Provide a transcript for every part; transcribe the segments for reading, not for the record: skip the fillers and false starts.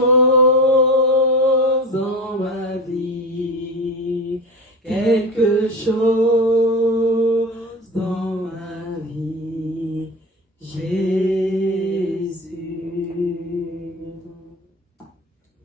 chose dans ma vie, quelque chose dans ma vie, Jésus.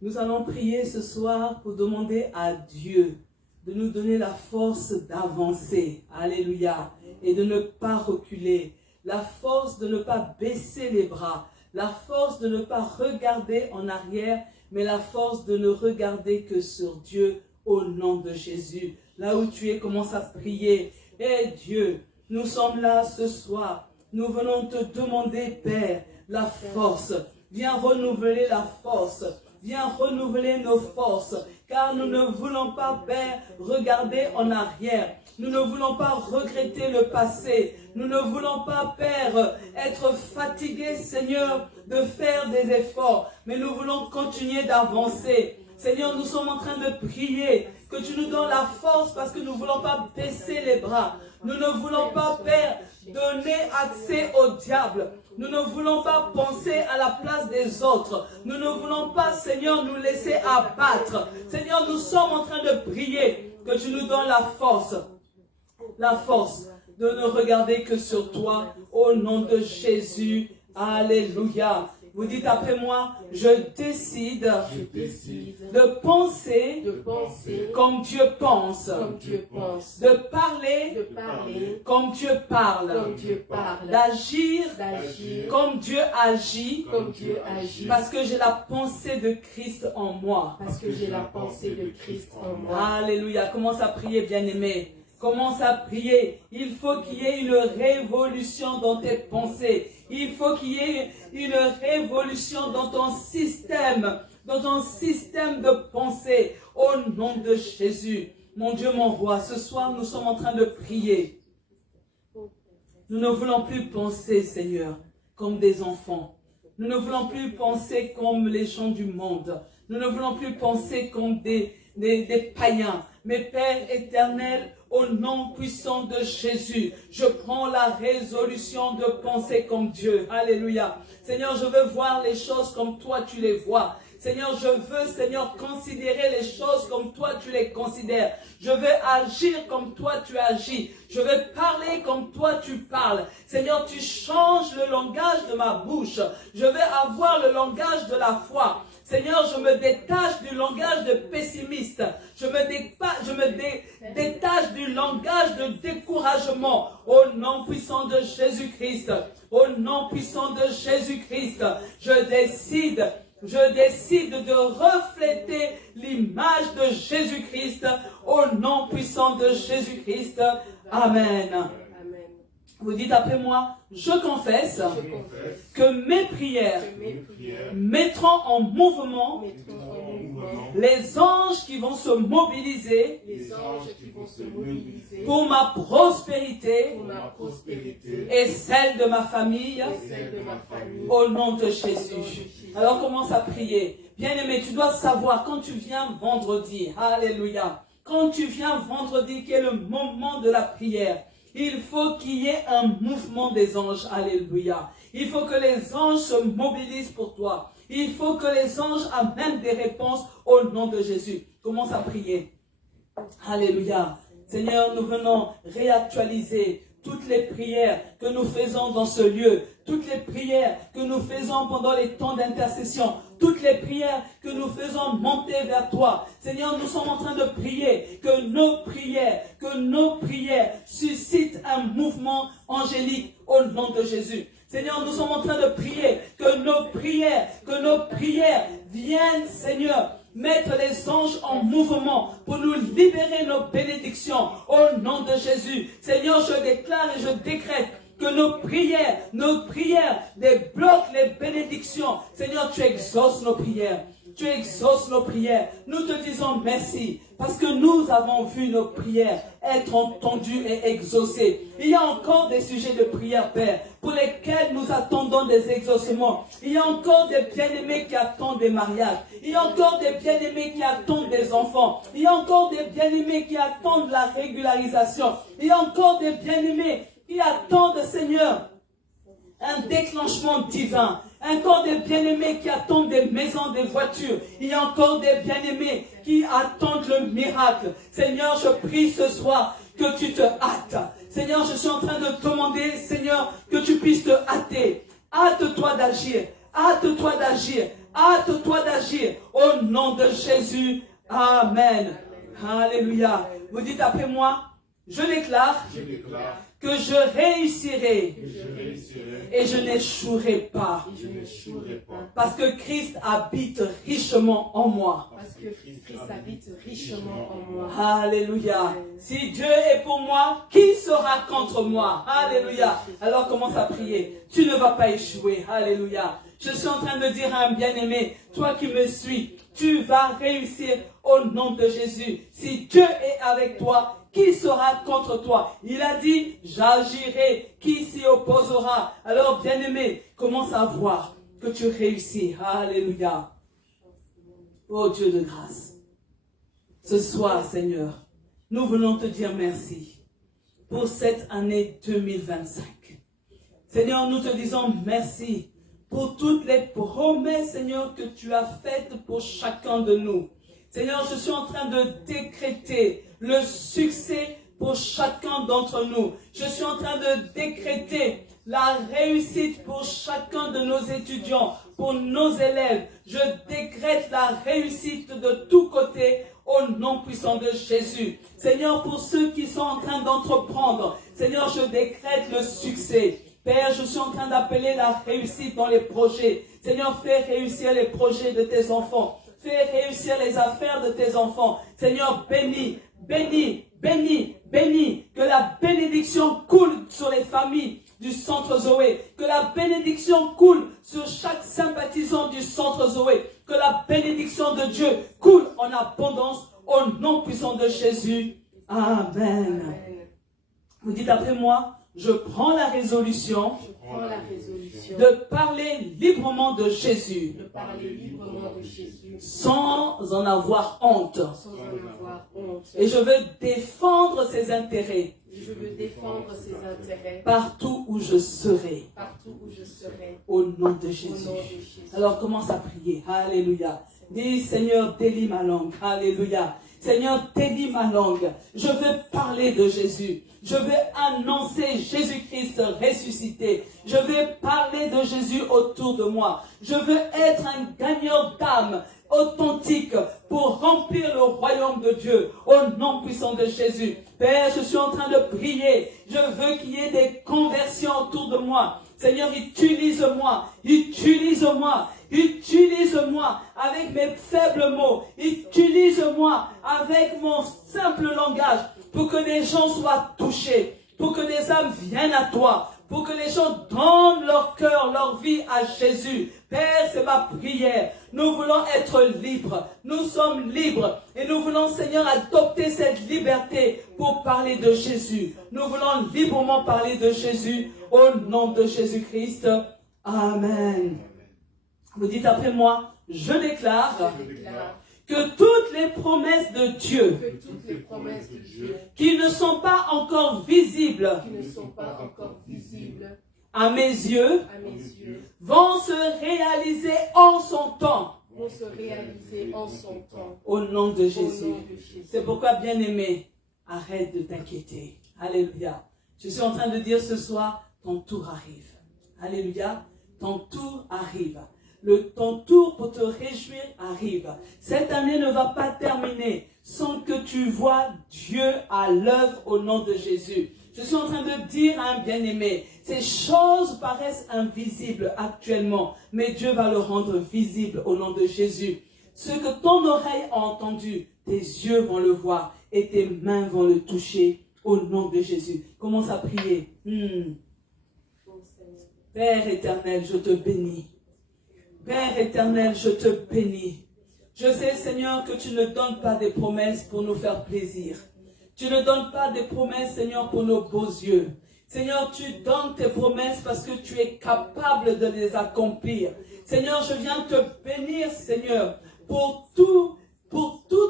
Nous allons prier ce soir pour demander à Dieu de nous donner la force d'avancer, alléluia, et de ne pas reculer, la force de ne pas baisser les bras, la force de ne pas regarder en arrière, mais la force de ne regarder que sur Dieu au nom de Jésus. Là où tu es, commence à prier. Eh Dieu, nous sommes là ce soir, nous venons te demander, Père, la force. Viens renouveler la force. Viens renouveler nos forces, car nous ne voulons pas, Père, regarder en arrière. Nous ne voulons pas regretter le passé. Nous ne voulons pas, Père, être fatigués, Seigneur, de faire des efforts. Mais nous voulons continuer d'avancer. Seigneur, nous sommes en train de prier que tu nous donnes la force parce que nous ne voulons pas baisser les bras. Nous ne voulons pas, Père, donner accès au diable. Nous ne voulons pas penser à la place des autres. Nous ne voulons pas, Seigneur, nous laisser abattre. Seigneur, nous sommes en train de prier que tu nous donnes la force de ne regarder que sur toi, au nom de Jésus. Alléluia. Vous dites après moi, je décide de penser comme Dieu pense, de parler comme Dieu parle, d'agir comme Dieu agit, parce que j'ai la pensée de Christ en moi. Alléluia. Commence à prier, bien-aimé. Commence à prier. Il faut qu'il y ait une révolution dans tes pensées. Il faut qu'il y ait une révolution dans ton système de pensée. Au nom de Jésus. Mon Dieu, mon roi, ce soir, nous sommes en train de prier. Nous ne voulons plus penser, Seigneur, comme des enfants. Nous ne voulons plus penser comme les gens du monde. Nous ne voulons plus penser comme des païens. Mais Père éternel, au nom puissant de Jésus, je prends la résolution de penser comme Dieu. Alléluia. Seigneur, je veux voir les choses comme toi tu les vois. Seigneur, je veux, Seigneur, considérer les choses comme toi tu les considères. Je veux agir comme toi tu agis. Je veux parler comme toi tu parles. Seigneur, tu changes le langage de ma bouche. Je veux avoir le langage de la foi. Seigneur, je me détache du langage de pessimiste. Je me détache du langage de découragement. Au nom puissant de Jésus-Christ. Au nom puissant de Jésus-Christ. Je décide de refléter l'image de Jésus-Christ. Au nom puissant de Jésus-Christ. Amen. Vous dites après moi, je confesse que mes prières mettront en mouvement les anges qui vont se mobiliser pour ma prospérité et celle de ma famille au nom de Jésus. Alors commence à prier. Bien-aimé, tu dois savoir quand tu viens vendredi, alléluia, quand tu viens vendredi qui est le moment de la prière, il faut qu'il y ait un mouvement des anges. Alléluia. Il faut que les anges se mobilisent pour toi. Il faut que les anges amènent des réponses au nom de Jésus. Commence à prier. Alléluia. Seigneur, nous venons réactualiser toutes les prières que nous faisons dans ce lieu, toutes les prières que nous faisons pendant les temps d'intercession, toutes les prières que nous faisons monter vers toi. Seigneur, nous sommes en train de prier que nos prières suscitent un mouvement angélique au nom de Jésus. Seigneur, nous sommes en train de prier que nos prières viennent, Seigneur, mettre les anges en mouvement pour nous libérer nos bénédictions au nom de Jésus. Seigneur, je déclare et je décrète que nos prières débloquent les bénédictions. Seigneur, tu exauces nos prières. Tu exauces nos prières. Nous te disons merci parce que nous avons vu nos prières être entendues et exaucées. Il y a encore des sujets de prière, Père, pour lesquels nous attendons des exaucements. Il y a encore des bien-aimés qui attendent des mariages. Il y a encore des bien-aimés qui attendent des enfants. Il y a encore des bien-aimés qui attendent la régularisation. Il y a encore des bien-aimés qui attendent, Seigneur, un déclenchement divin, Encore des bien-aimés qui attendent des maisons, des voitures. Il y a encore des bien-aimés qui attendent le miracle. Seigneur, je prie ce soir que tu te hâtes. Seigneur, je suis en train de demander, Seigneur, que tu puisses te hâter. Hâte-toi d'agir. Hâte-toi d'agir. Hâte-toi d'agir. Au nom de Jésus. Amen. Alléluia. Vous dites après moi, je déclare que je réussirai et je n'échouerai pas. Parce que Christ habite richement en moi. Alléluia. Si Dieu est pour moi, qui sera contre moi? Alléluia. Alors commence à prier. Tu ne vas pas échouer. Alléluia. Je suis en train de dire à un bien-aimé, toi qui me suis, tu vas réussir au nom de Jésus. Si Dieu est avec toi, qui sera contre toi? Il a dit, j'agirai, qui s'y opposera? Alors, bien-aimé, commence à voir que tu réussis. Alléluia. Oh Dieu de grâce. Ce soir, Seigneur, nous voulons te dire merci pour cette année 2025. Seigneur, nous te disons merci pour toutes les promesses, Seigneur, que tu as faites pour chacun de nous. Seigneur, je suis en train de décréter le succès pour chacun d'entre nous. Je suis en train de décréter la réussite pour chacun de nos étudiants, pour nos élèves. Je décrète la réussite de tous côtés au nom puissant de Jésus. Seigneur, pour ceux qui sont en train d'entreprendre, Seigneur, je décrète le succès. Père, je suis en train d'appeler la réussite dans les projets. Seigneur, fais réussir les projets de tes enfants. Fais réussir les affaires de tes enfants. Seigneur, bénis, bénis, bénis, bénis. Que la bénédiction coule sur les familles du Centre Zoé. Que la bénédiction coule sur chaque sympathisant du Centre Zoé. Que la bénédiction de Dieu coule en abondance au nom puissant de Jésus. Amen. Vous dites après moi, je prends la résolution de parler librement de Jésus, sans en avoir honte. Et je veux défendre ses intérêts. Partout où je serai. Au nom de Jésus. Alors commence à prier. Alléluia. Dis, Seigneur, délie ma langue. Alléluia. Seigneur, délie ma langue. Je veux parler de Jésus. Je veux annoncer Jésus-Christ ressuscité. Je veux parler de Jésus autour de moi. Je veux être un gagneur d'âme authentique pour remplir le royaume de Dieu au nom puissant de Jésus. Père, je suis en train de prier. Je veux qu'il y ait des conversions autour de moi. Seigneur, utilise-moi, utilise-moi, utilise-moi avec mes faibles mots, utilise-moi avec mon simple langage pour que les gens soient touchés, pour que les âmes viennent à toi, pour que les gens donnent leur cœur, leur vie à Jésus. Père, c'est ma prière. Nous voulons être libres. Nous sommes libres. Et nous voulons, Seigneur, adopter cette liberté pour parler de Jésus. Nous voulons librement parler de Jésus au nom de Jésus-Christ. Amen. Vous dites après moi, je déclare que toutes les promesses de Dieu qui ne sont pas encore visibles à mes yeux vont se réaliser en son temps. Au nom de Jésus. C'est pourquoi, bien-aimé, arrête de t'inquiéter. Alléluia. Je suis en train de dire ce soir, ton tour arrive. Alléluia. Ton tour arrive. Ton tour pour te réjouir arrive. Cette année ne va pas terminer sans que tu vois Dieu à l'œuvre au nom de Jésus. Je suis en train de dire à un bien-aimé, ces choses paraissent invisibles actuellement, mais Dieu va le rendre visible au nom de Jésus. Ce que ton oreille a entendu, tes yeux vont le voir et tes mains vont le toucher au nom de Jésus. Commence à prier. Père éternel, je te bénis. Père éternel, je te bénis. Je sais, Seigneur, que tu ne donnes pas des promesses pour nous faire plaisir. Tu ne donnes pas des promesses, Seigneur, pour nos beaux yeux. Seigneur, tu donnes tes promesses parce que tu es capable de les accomplir. Seigneur, je viens te bénir, Seigneur, pour tout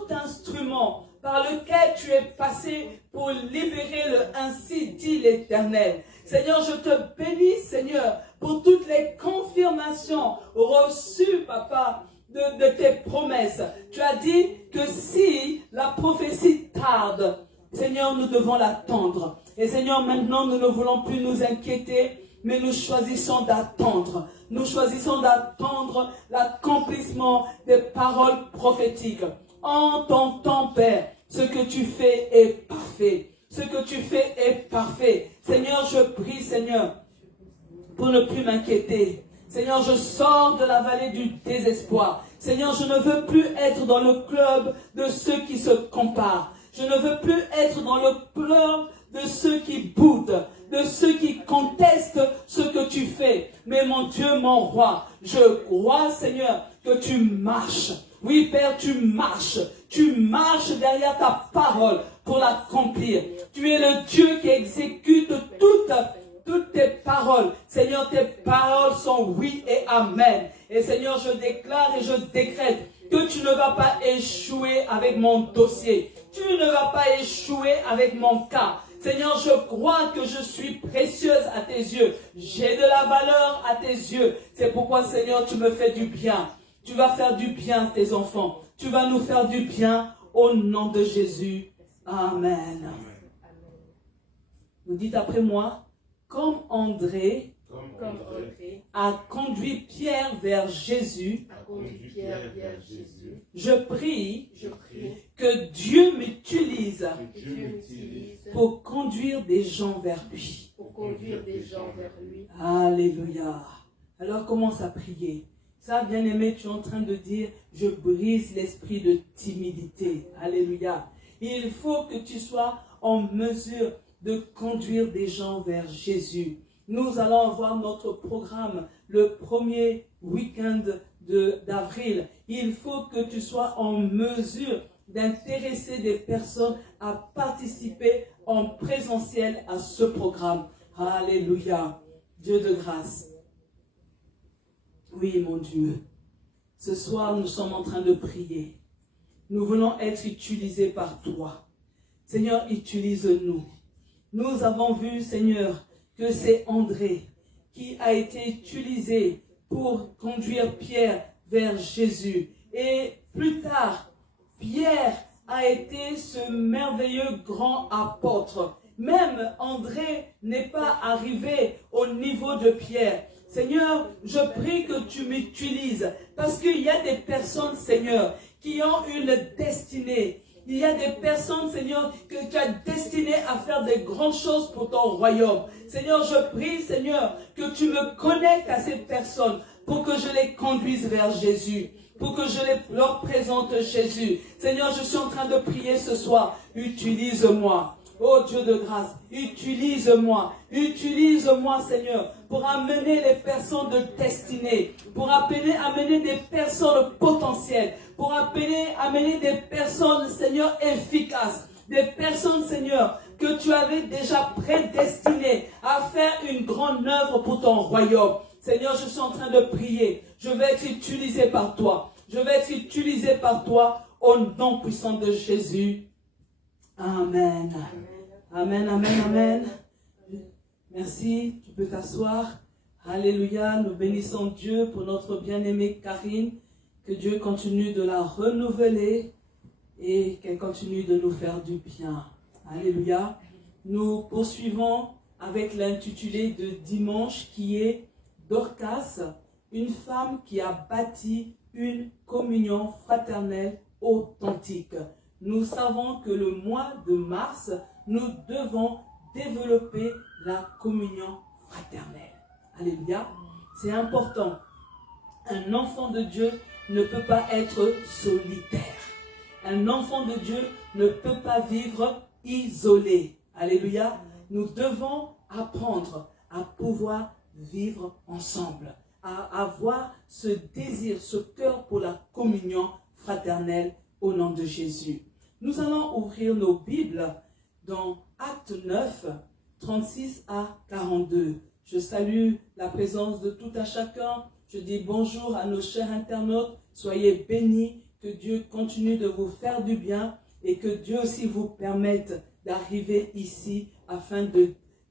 instrument par lequel tu es passé pour libérer le ainsi dit l'Éternel. Seigneur, je te bénis, Seigneur, pour toutes les confirmations reçues, Papa, de tes promesses. Tu as dit que si la prophétie tarde, Seigneur, nous devons l'attendre. Et Seigneur, maintenant, nous ne voulons plus nous inquiéter, mais nous choisissons d'attendre. Nous choisissons d'attendre l'accomplissement des paroles prophétiques. En ton temps, Père, ce que tu fais est parfait. Ce que tu fais est parfait. Seigneur, je prie, Seigneur, pour ne plus m'inquiéter. Seigneur, je sors de la vallée du désespoir. Seigneur, je ne veux plus être dans le club de ceux qui se comparent. Je ne veux plus être dans le club de ceux qui boudent, de ceux qui contestent ce que tu fais. Mais mon Dieu, mon roi, je crois, Seigneur, que tu marches. Oui, Père, tu marches. Tu marches derrière ta parole pour l'accomplir. Tu es le Dieu qui exécute toutes tes paroles. Seigneur, tes paroles sont oui et amen. Et Seigneur, je déclare et je décrète que tu ne vas pas échouer avec mon dossier. Tu ne vas pas échouer avec mon cas. Seigneur, je crois que je suis précieuse à tes yeux. J'ai de la valeur à tes yeux. C'est pourquoi, Seigneur, tu me fais du bien. Tu vas faire du bien à tes enfants. Tu vas nous faire du bien au nom de Jésus. Amen. Vous dites après moi, comme André a conduit Pierre vers Jésus, je prie que Dieu m'utilise pour conduire des gens vers lui. Alléluia. Alors commence à prier. Ça, bien-aimé, tu es en train de dire, je brise l'esprit de timidité. Alléluia. Il faut que tu sois en mesure de conduire des gens vers Jésus. Nous allons avoir notre programme le premier week-end d'avril. Il faut que tu sois en mesure d'intéresser des personnes à participer en présentiel à ce programme. Alléluia. Dieu de grâce. Oui, mon Dieu. Ce soir, nous sommes en train de prier. Nous voulons être utilisés par toi. Seigneur, utilise-nous. Nous avons vu, Seigneur, que c'est André qui a été utilisé pour conduire Pierre vers Jésus. Et plus tard, Pierre a été ce merveilleux grand apôtre. Même André n'est pas arrivé au niveau de Pierre. Seigneur, je prie que tu m'utilises parce qu'il y a des personnes, Seigneur, qui ont une destinée. Il y a des personnes, Seigneur, que tu as destinées à faire des grandes choses pour ton royaume. Seigneur, je prie, Seigneur, que tu me connectes à ces personnes pour que je les conduise vers Jésus, pour que je leur présente Jésus. Seigneur, je suis en train de prier ce soir. Utilise-moi. Oh Dieu de grâce, utilise-moi, Seigneur, pour amener les personnes de destinée, pour amener des personnes potentielles, pour amener des personnes, Seigneur, efficaces, des personnes, Seigneur, que tu avais déjà prédestinées à faire une grande œuvre pour ton royaume. Seigneur, je suis en train de prier, je vais être utilisé par toi, au nom puissant de Jésus. Amen. Amen, amen, amen. Merci, tu peux t'asseoir. Alléluia, nous bénissons Dieu pour notre bien-aimée Karine. Que Dieu continue de la renouveler et qu'elle continue de nous faire du bien. Alléluia. Nous poursuivons avec l'intitulé de dimanche qui est Dorcas, une femme qui a bâti une communion fraternelle authentique. Nous savons que le mois de mars, nous devons développer la communion fraternelle. Alléluia. C'est important. Un enfant de Dieu ne peut pas être solitaire. Un enfant de Dieu ne peut pas vivre isolé. Alléluia. Nous devons apprendre à pouvoir vivre ensemble, à avoir ce désir, ce cœur pour la communion fraternelle au nom de Jésus. Nous allons ouvrir nos Bibles dans Acte 9, 36 à 42. Je salue la présence de tout un chacun. Je dis bonjour à nos chers internautes. Soyez bénis. Que Dieu continue de vous faire du bien et que Dieu aussi vous permette d'arriver ici afin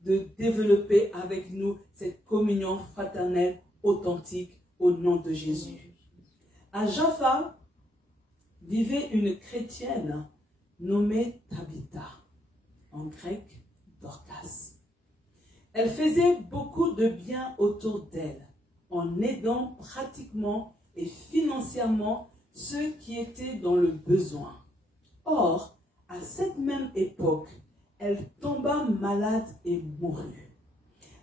de développer avec nous cette communion fraternelle authentique au nom de Jésus. À Jaffa vivait une chrétienne nommée Tabitha, en grec Dorcas. Elle faisait beaucoup de bien autour d'elle, en aidant pratiquement et financièrement ceux qui étaient dans le besoin. Or, à cette même époque, elle tomba malade et mourut.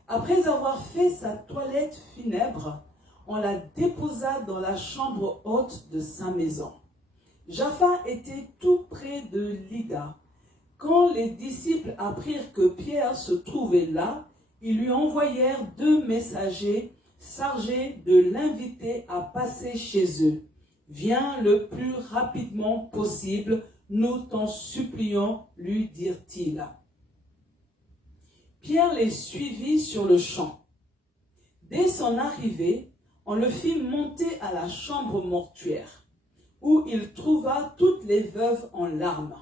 Après avoir fait sa toilette funèbre, on la déposa dans la chambre haute de sa maison. Jaffa était tout près de Lydda. Quand les disciples apprirent que Pierre se trouvait là, ils lui envoyèrent 2 messagers chargés de l'inviter à passer chez eux. « Viens le plus rapidement possible, nous t'en supplions, lui dirent-ils. » Pierre les suivit sur le champ. Dès son arrivée, on le fit monter à la chambre mortuaire, où il trouva toutes les veuves en larmes.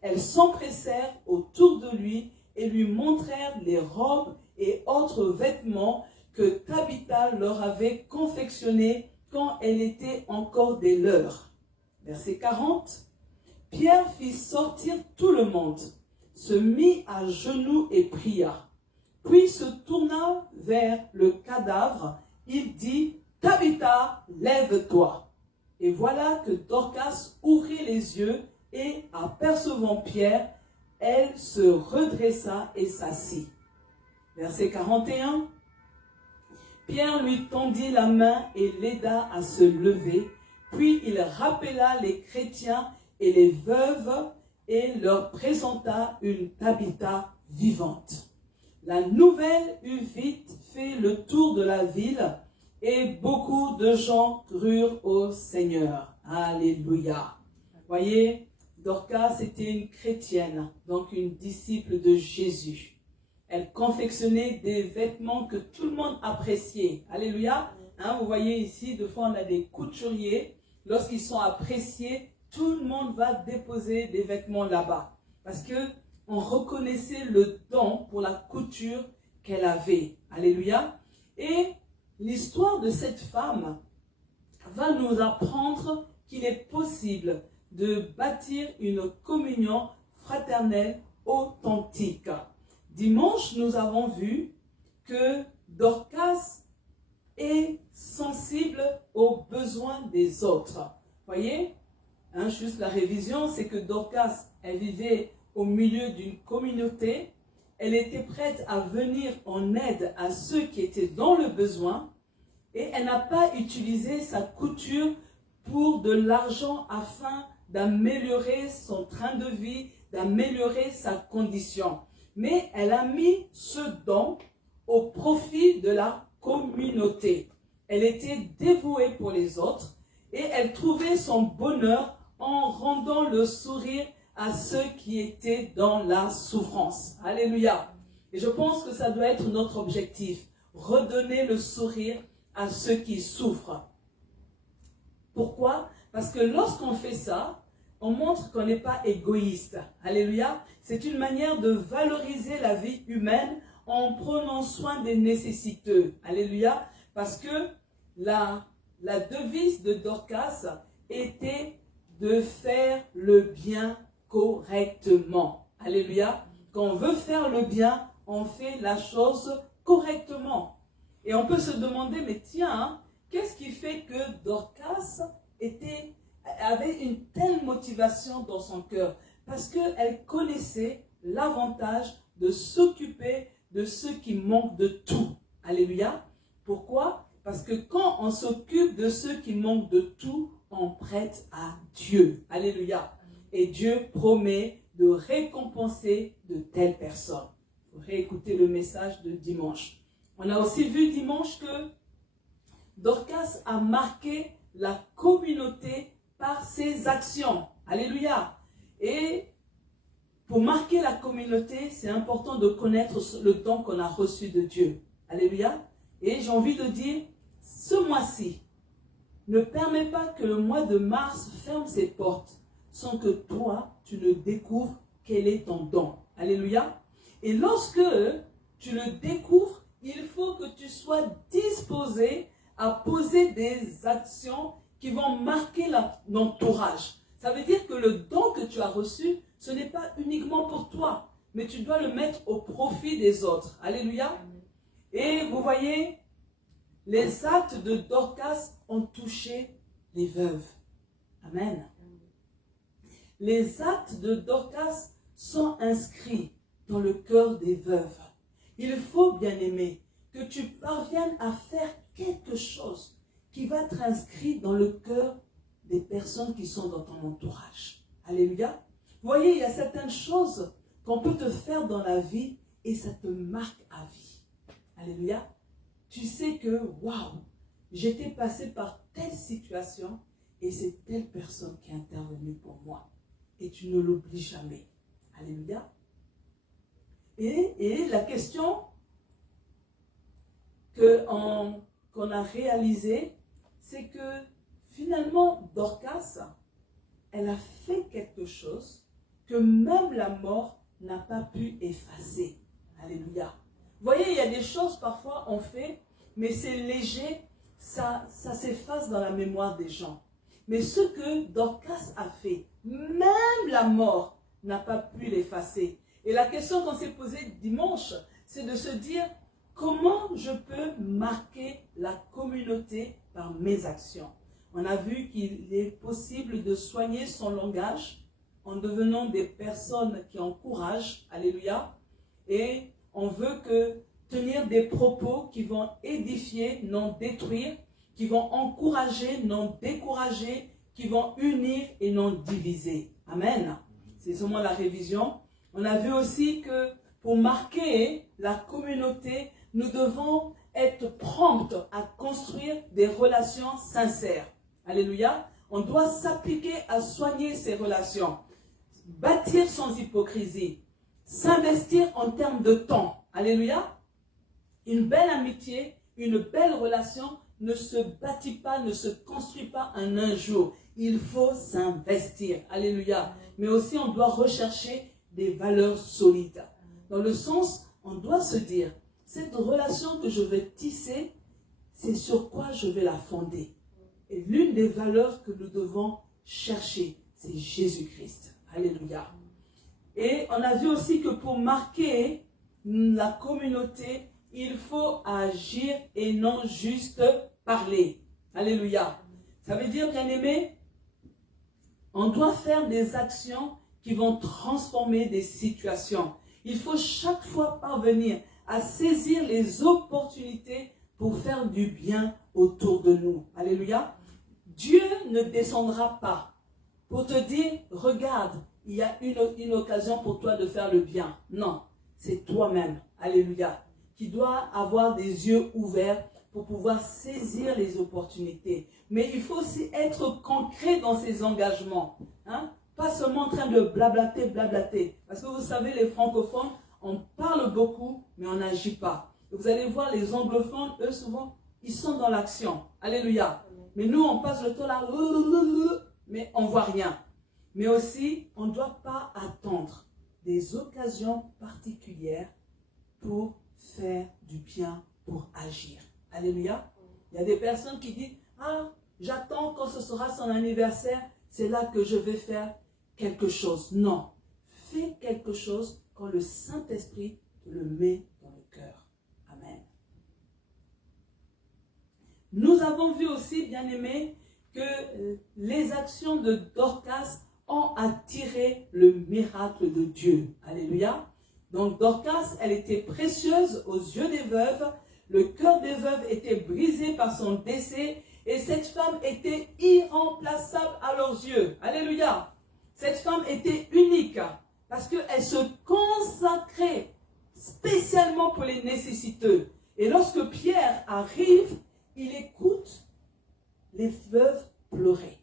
Elles s'empressèrent autour de lui et lui montrèrent les robes et autres vêtements que Tabitha leur avait confectionnés quand elle était encore des leurs. Verset 40. Pierre fit sortir tout le monde, se mit à genoux et pria. Puis se tourna vers le cadavre. Il dit, « Tabitha, lève-toi. » Et voilà que Dorcas ouvrit les yeux et, apercevant Pierre, elle se redressa et s'assit. Verset 41. Pierre lui tendit la main et l'aida à se lever. Puis il rappela les chrétiens et les veuves et leur présenta une Tabitha vivante. La nouvelle eut vite fait le tour de la ville et beaucoup de gens crurent au Seigneur. Alléluia. Voyez, Dorcas était une chrétienne, donc une disciple de Jésus. Elle confectionnait des vêtements que tout le monde appréciait. Alléluia. Vous voyez ici, des fois on a des couturiers. Lorsqu'ils sont appréciés, tout le monde va déposer des vêtements là-bas. Parce que on reconnaissait le don pour la couture qu'elle avait. Alléluia. Et l'histoire de cette femme va nous apprendre qu'il est possible de bâtir une communion fraternelle authentique. Dimanche, nous avons vu que Dorcas est sensible aux besoins des autres. Voyez, juste la révision, c'est que Dorcas, elle vivait au milieu d'une communauté. Elle était prête à venir en aide à ceux qui étaient dans le besoin. Et elle n'a pas utilisé sa couture pour de l'argent afin d'améliorer son train de vie, d'améliorer sa condition. Mais elle a mis ce don au profit de la communauté. Elle était dévouée pour les autres et elle trouvait son bonheur en rendant le sourire à ceux qui étaient dans la souffrance. Alléluia. Et je pense que ça doit être notre objectif, redonner le sourire à ceux qui souffrent. Pourquoi? Parce que lorsqu'on fait ça, on montre qu'on n'est pas égoïste. Alléluia. C'est une manière de valoriser la vie humaine en prenant soin des nécessiteux. Alléluia. Parce que la devise de Dorcas était de faire le bien correctement. Alléluia. Quand on veut faire le bien, on fait la chose correctement. Et on peut se demander, mais tiens, qu'est-ce qui fait que Dorcas avait une telle motivation dans son cœur? Parce qu'elle connaissait l'avantage de s'occuper de ceux qui manquent de tout. Alléluia. Pourquoi? Parce que quand on s'occupe de ceux qui manquent de tout, on prête à Dieu. Alléluia. Et Dieu promet de récompenser de telles personnes. Il faut réécouter le message de dimanche. On a aussi vu dimanche que Dorcas a marqué la communauté par ses actions. Alléluia. Et pour marquer la communauté, c'est important de connaître le don qu'on a reçu de Dieu. Alléluia. Et j'ai envie de dire, ce mois-ci, ne permets pas que le mois de mars ferme ses portes sans que toi, tu ne découvres quel est ton don. Alléluia. Et lorsque tu le découvres, il faut que tu sois disposé à poser des actions qui vont marquer l'entourage. Ça veut dire que le don que tu as reçu, ce n'est pas uniquement pour toi, mais tu dois le mettre au profit des autres. Alléluia. Et vous voyez, les actes de Dorcas ont touché les veuves. Amen. Les actes de Dorcas sont inscrits dans le cœur des veuves. Il faut, bien aimé, que tu parviennes à faire quelque chose qui va être inscrit dans le cœur des personnes qui sont dans ton entourage. Alléluia. Vous voyez, il y a certaines choses qu'on peut te faire dans la vie et ça te marque à vie. Alléluia. Tu sais que, waouh, j'étais passé par telle situation et c'est telle personne qui est intervenue pour moi. Et tu ne l'oublies jamais. Alléluia. Et la question qu'on a réalisée, c'est que finalement, Dorcas, elle a fait quelque chose que même la mort n'a pas pu effacer. Alléluia. Vous voyez, il y a des choses parfois on fait, mais c'est léger, ça s'efface dans la mémoire des gens. Mais ce que Dorcas a fait, même la mort n'a pas pu l'effacer. Et la question qu'on s'est posée dimanche, c'est de se dire, comment je peux marquer la communauté par mes actions? On a vu qu'il est possible de soigner son langage en devenant des personnes qui encouragent. Alléluia. Et on veut tenir des propos qui vont édifier, non détruire, qui vont encourager, non décourager, qui vont unir et non diviser. Amen. C'est seulement la révision. On a vu aussi que pour marquer la communauté, nous devons être promptes à construire des relations sincères. Alléluia. On doit s'appliquer à soigner ces relations, bâtir sans hypocrisie, s'investir en termes de temps. Alléluia. Une belle amitié, une belle relation ne se bâtit pas, ne se construit pas en un jour. Il faut s'investir. Alléluia. Mais aussi, on doit rechercher des valeurs solides. Dans le sens, on doit se dire, cette relation que je vais tisser, c'est sur quoi je vais la fonder. Et l'une des valeurs que nous devons chercher, c'est Jésus-Christ. Alléluia. Et on a vu aussi que pour marquer la communauté, il faut agir et non juste parler. Alléluia. Ça veut dire, bien aimé, on doit faire des actions qui vont transformer des situations. Il faut chaque fois parvenir à saisir les opportunités pour faire du bien autour de nous. Alléluia. Dieu ne descendra pas pour te dire, regarde, il y a une occasion pour toi de faire le bien. Non, c'est toi-même. Alléluia. Qui doit avoir des yeux ouverts pour pouvoir saisir les opportunités. Mais il faut aussi être concret dans ses engagements. Hein? Pas seulement en train de blablater, blablater. Parce que vous savez, les francophones, on parle beaucoup, mais on n'agit pas. Et vous allez voir, les anglophones, eux, souvent, ils sont dans l'action. Alléluia. Mais nous, on passe le temps là, mais on ne voit rien. Mais aussi, on ne doit pas attendre des occasions particulières pour faire du bien, pour agir. Alléluia. Il y a des personnes qui disent, ah, j'attends quand ce sera son anniversaire, c'est là que je vais faire quelque chose. Non. Fais quelque chose quand le Saint-Esprit te le met dans le cœur. Amen. Nous avons vu aussi, bien aimés, que les actions de Dorcas ont attiré le miracle de Dieu. Alléluia. Donc Dorcas, elle était précieuse aux yeux des veuves. Le cœur des veuves était brisé par son décès. Et cette femme était irremplaçable à leurs yeux. Alléluia. Cette femme était unique parce qu'elle se consacrait spécialement pour les nécessiteux. Et lorsque Pierre arrive, il écoute les veuves pleurer.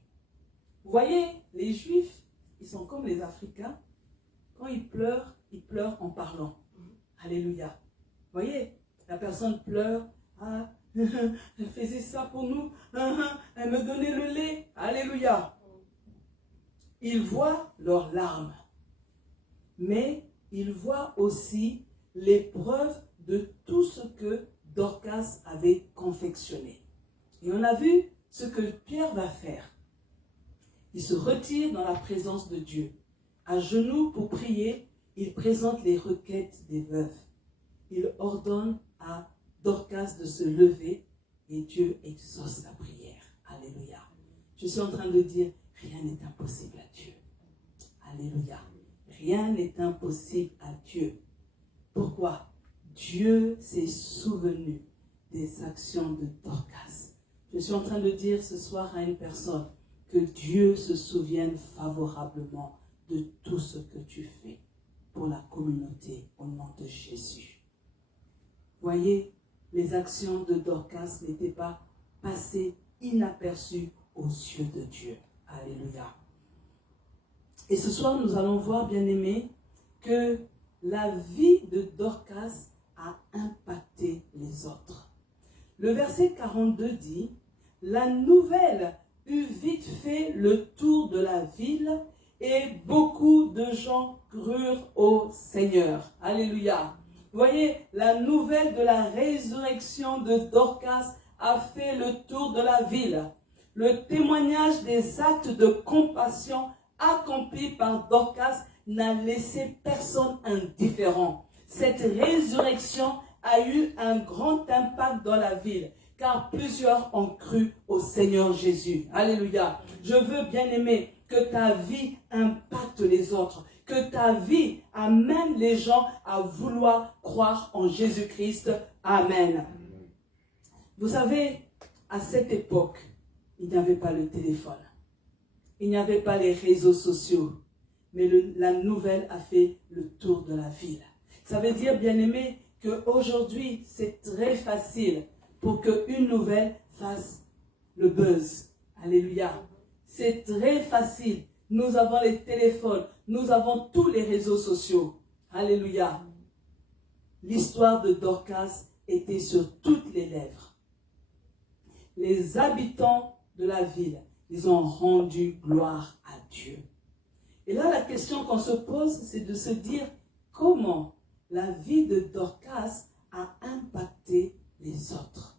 Vous voyez, les Juifs, ils sont comme les Africains. Quand ils pleurent en parlant. Alléluia. Vous voyez, la personne pleure. Ah, elle faisait ça pour nous. Elle me donnait le lait. Alléluia. Ils voient leurs larmes. Mais ils voient aussi l'épreuve de tout ce que Dorcas avait confectionné. Et on a vu ce que Pierre va faire. Il se retire dans la présence de Dieu. À genoux pour prier, il présente les requêtes des veuves. Il ordonne à Dorcas de se lever et Dieu exauce la prière. Alléluia. Je suis en train de dire, rien n'est impossible à Dieu. Alléluia. Rien n'est impossible à Dieu. Pourquoi? Dieu s'est souvenu des actions de Dorcas. Je suis en train de dire ce soir à une personne que Dieu se souvienne favorablement de tout ce que tu fais pour la communauté au nom de Jésus. Voyez, les actions de Dorcas n'étaient pas passées inaperçues aux yeux de Dieu. Alléluia. Et ce soir, nous allons voir, bien-aimés, que la vie de Dorcas a impacté les autres. Le verset 42 dit, « La nouvelle eut vite fait le tour de la ville et beaucoup de gens crurent au Seigneur. » Alléluia. Vous voyez, la nouvelle de la résurrection de Dorcas a fait le tour de la ville. Le témoignage des actes de compassion accomplis par Dorcas n'a laissé personne indifférent. Cette résurrection a eu un grand impact dans la ville, car plusieurs ont cru au Seigneur Jésus. Alléluia. Je veux, bien aimer, que ta vie impacte les autres, que ta vie amène les gens à vouloir croire en Jésus-Christ. Amen. Vous savez, à cette époque, il n'y avait pas le téléphone. Il n'y avait pas les réseaux sociaux. Mais la nouvelle a fait le tour de la ville. Ça veut dire, bien aimé, qu'aujourd'hui, c'est très facile pour qu'une nouvelle fasse le buzz. Alléluia. C'est très facile. Nous avons les téléphones. Nous avons tous les réseaux sociaux. Alléluia. L'histoire de Dorcas était sur toutes les lèvres. Les habitants de la ville, ils ont rendu gloire à Dieu. Et là, la question qu'on se pose, c'est de se dire comment la vie de Dorcas a impacté les autres.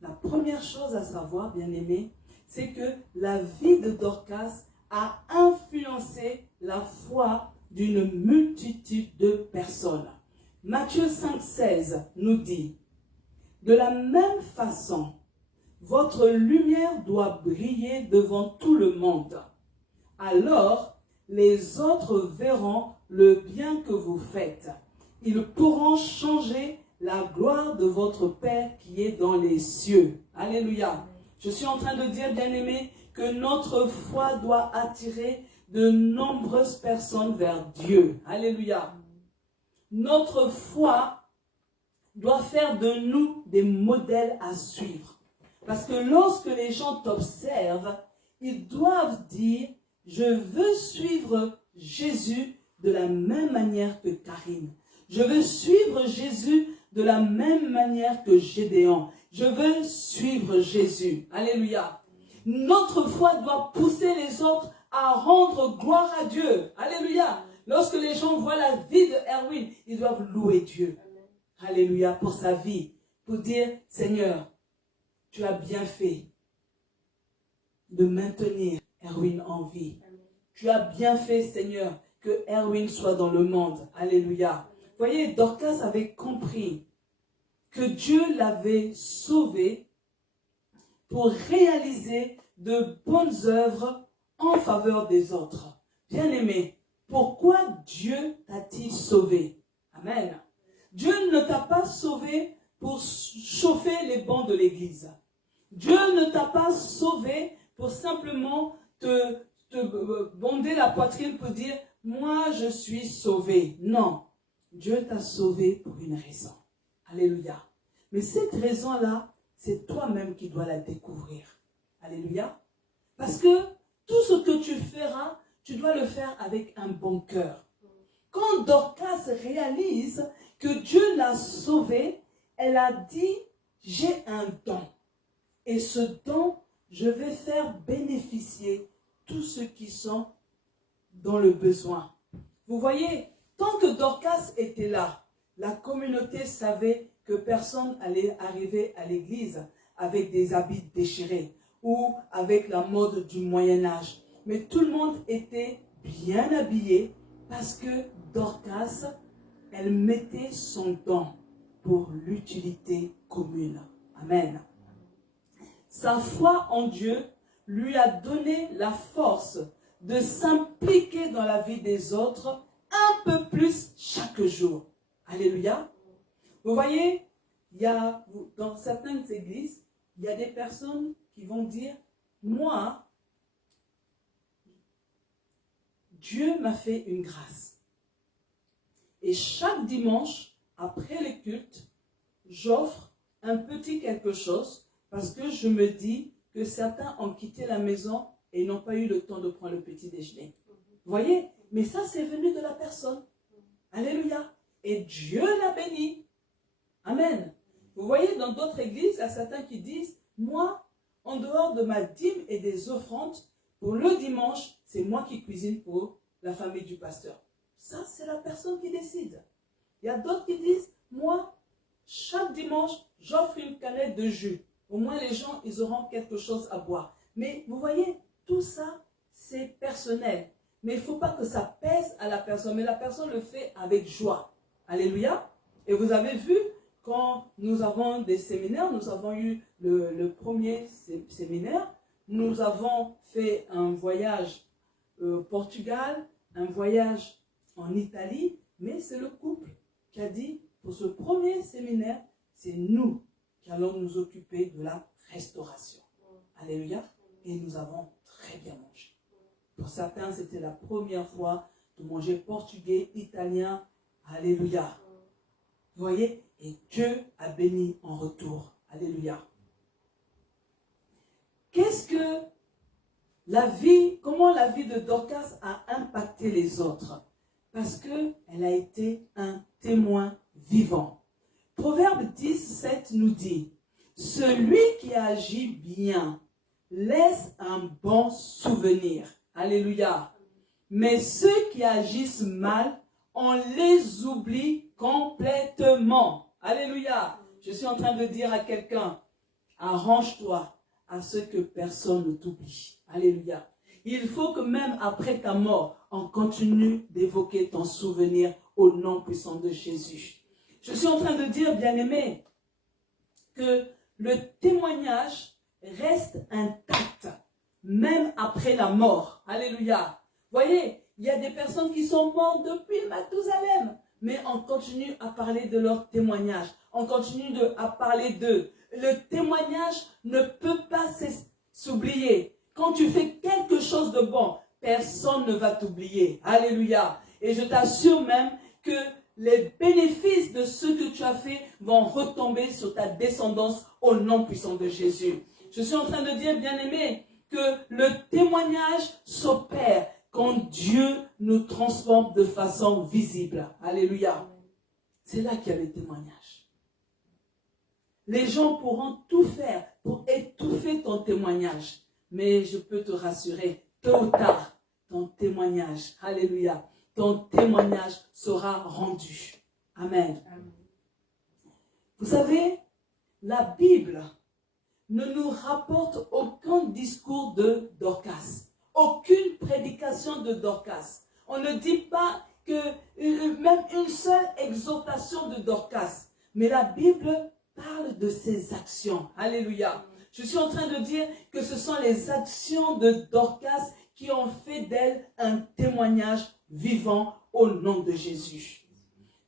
La première chose à savoir, bien aimé, c'est que la vie de Dorcas a influencé la foi d'une multitude de personnes. Matthieu 5,16 nous dit, « De la même façon, votre lumière doit briller devant tout le monde. Alors, les autres verront le bien que vous faites. Ils pourront changer la gloire de votre Père qui est dans les cieux. » Alléluia. Je suis en train de dire, bien-aimé, que notre foi doit attirer de nombreuses personnes vers Dieu. Alléluia. Notre foi doit faire de nous des modèles à suivre. Parce que lorsque les gens t'observent, ils doivent dire, je veux suivre Jésus de la même manière que Karine. Je veux suivre Jésus de la même manière que Gédéon. Je veux suivre Jésus. Alléluia. Notre foi doit pousser les autres à rendre gloire à Dieu. Alléluia. Lorsque les gens voient la vie de Erwin, ils doivent louer Dieu. Alléluia pour sa vie. Pour dire, Seigneur, tu as bien fait de maintenir Erwin en vie. Tu as bien fait, Seigneur, que Erwin soit dans le monde. Alléluia. Vous voyez, Dorcas avait compris que Dieu l'avait sauvé pour réaliser de bonnes œuvres en faveur des autres. Bien-aimé, pourquoi Dieu t'a-t-il sauvé? Amen. Dieu ne t'a pas sauvé pour chauffer les bancs de l'église. Dieu ne t'a pas sauvé pour simplement te bonder la poitrine pour dire « moi je suis sauvé ». Non, Dieu t'a sauvé pour une raison. Alléluia. Mais cette raison-là, c'est toi-même qui dois la découvrir. Alléluia. Parce que tout ce que tu feras, tu dois le faire avec un bon cœur. Quand Dorcas réalise que Dieu l'a sauvée, elle a dit « j'ai un don. Et ce don, je vais faire bénéficier tous ceux qui sont dans le besoin. » Vous voyez, tant que Dorcas était là, la communauté savait que personne allait arriver à l'église avec des habits déchirés ou avec la mode du Moyen-Âge. Mais tout le monde était bien habillé parce que Dorcas, elle mettait son don pour l'utilité commune. Amen. Sa foi en Dieu lui a donné la force de s'impliquer dans la vie des autres un peu plus chaque jour. Alléluia. Vous voyez, dans certaines églises, il y a des personnes qui vont dire, moi, Dieu m'a fait une grâce. Et chaque dimanche, après le culte, j'offre un petit quelque chose parce que je me dis que certains ont quitté la maison et n'ont pas eu le temps de prendre le petit déjeuner. Vous voyez? Mais ça, c'est venu de la personne. Alléluia. Et Dieu l'a béni. Amen. Vous voyez, dans d'autres églises, il y a certains qui disent, moi, en dehors de ma dîme et des offrandes, pour le dimanche, c'est moi qui cuisine pour la famille du pasteur. Ça, c'est la personne qui décide. Il y a d'autres qui disent, moi, chaque dimanche, j'offre une canette de jus. Au moins, les gens, ils auront quelque chose à boire. Mais vous voyez, tout ça, c'est personnel. Mais il ne faut pas que ça pèse à la personne. Mais la personne le fait avec joie. Alléluia. Et vous avez vu, quand nous avons des séminaires, nous avons eu le premier séminaire, nous avons fait un voyage au Portugal, un voyage en Italie, mais c'est le couple qui a dit, pour ce premier séminaire, c'est nous qui allons nous occuper de la restauration. Alléluia. Et nous avons très bien mangé. Pour certains, c'était la première fois de manger portugais, italien. Alléluia. Vous voyez? Et Dieu a béni en retour. Alléluia. Comment la vie de Dorcas a impacté les autres? Parce qu'elle a été un témoin vivant. Proverbe 10:7 nous dit, « Celui qui agit bien laisse un bon souvenir. » Alléluia. Mais ceux qui agissent mal, on les oublie complètement. Alléluia. Je suis en train de dire à quelqu'un, arrange-toi à ce que personne ne t'oublie. Alléluia. Il faut que même après ta mort, on continue d'évoquer ton souvenir au nom puissant de Jésus. Je suis en train de dire, bien-aimé, que le témoignage reste intact, même après la mort. Alléluia. Voyez, il y a des personnes qui sont mortes depuis Mathusalem, mais on continue à parler de leur témoignage. On continue à parler d'eux. Le témoignage ne peut pas s'oublier. Quand tu fais quelque chose de bon, personne ne va t'oublier. Alléluia. Et je t'assure même que les bénéfices de ce que tu as fait vont retomber sur ta descendance au nom puissant de Jésus. Je suis en train de dire, bien-aimé, que le témoignage s'opère quand Dieu nous transforme de façon visible. Alléluia. C'est là qu'il y a le témoignage. Les gens pourront tout faire pour étouffer ton témoignage. Mais je peux te rassurer, tôt ou tard, ton témoignage, alléluia, ton témoignage sera rendu. Amen. Vous savez, la Bible ne nous rapporte aucun discours de Dorcas, aucune prédication de Dorcas. On ne dit pas que même une seule exhortation de Dorcas, mais la Bible parle de ses actions. Alléluia. Je suis en train de dire que ce sont les actions de Dorcas qui ont fait d'elle un témoignage vivant au nom de Jésus.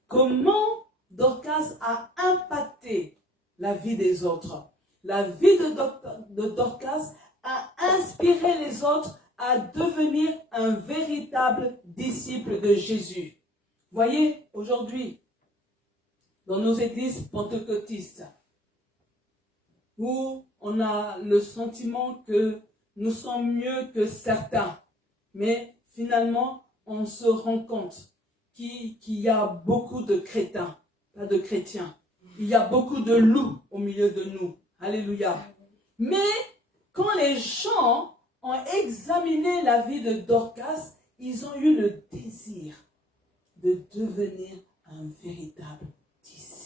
Comment Dorcas a impacté la vie des autres? La vie de Dorcas a inspiré les autres à devenir un véritable disciple de Jésus. Voyez, aujourd'hui, dans nos églises pentecôtistes, où on a le sentiment que nous sommes mieux que certains. Mais finalement, on se rend compte qu'il y a beaucoup de crétins, pas de chrétiens. Il y a beaucoup de loups au milieu de nous. Alléluia. Mais quand les gens ont examiné la vie de Dorcas, ils ont eu le désir de devenir un véritable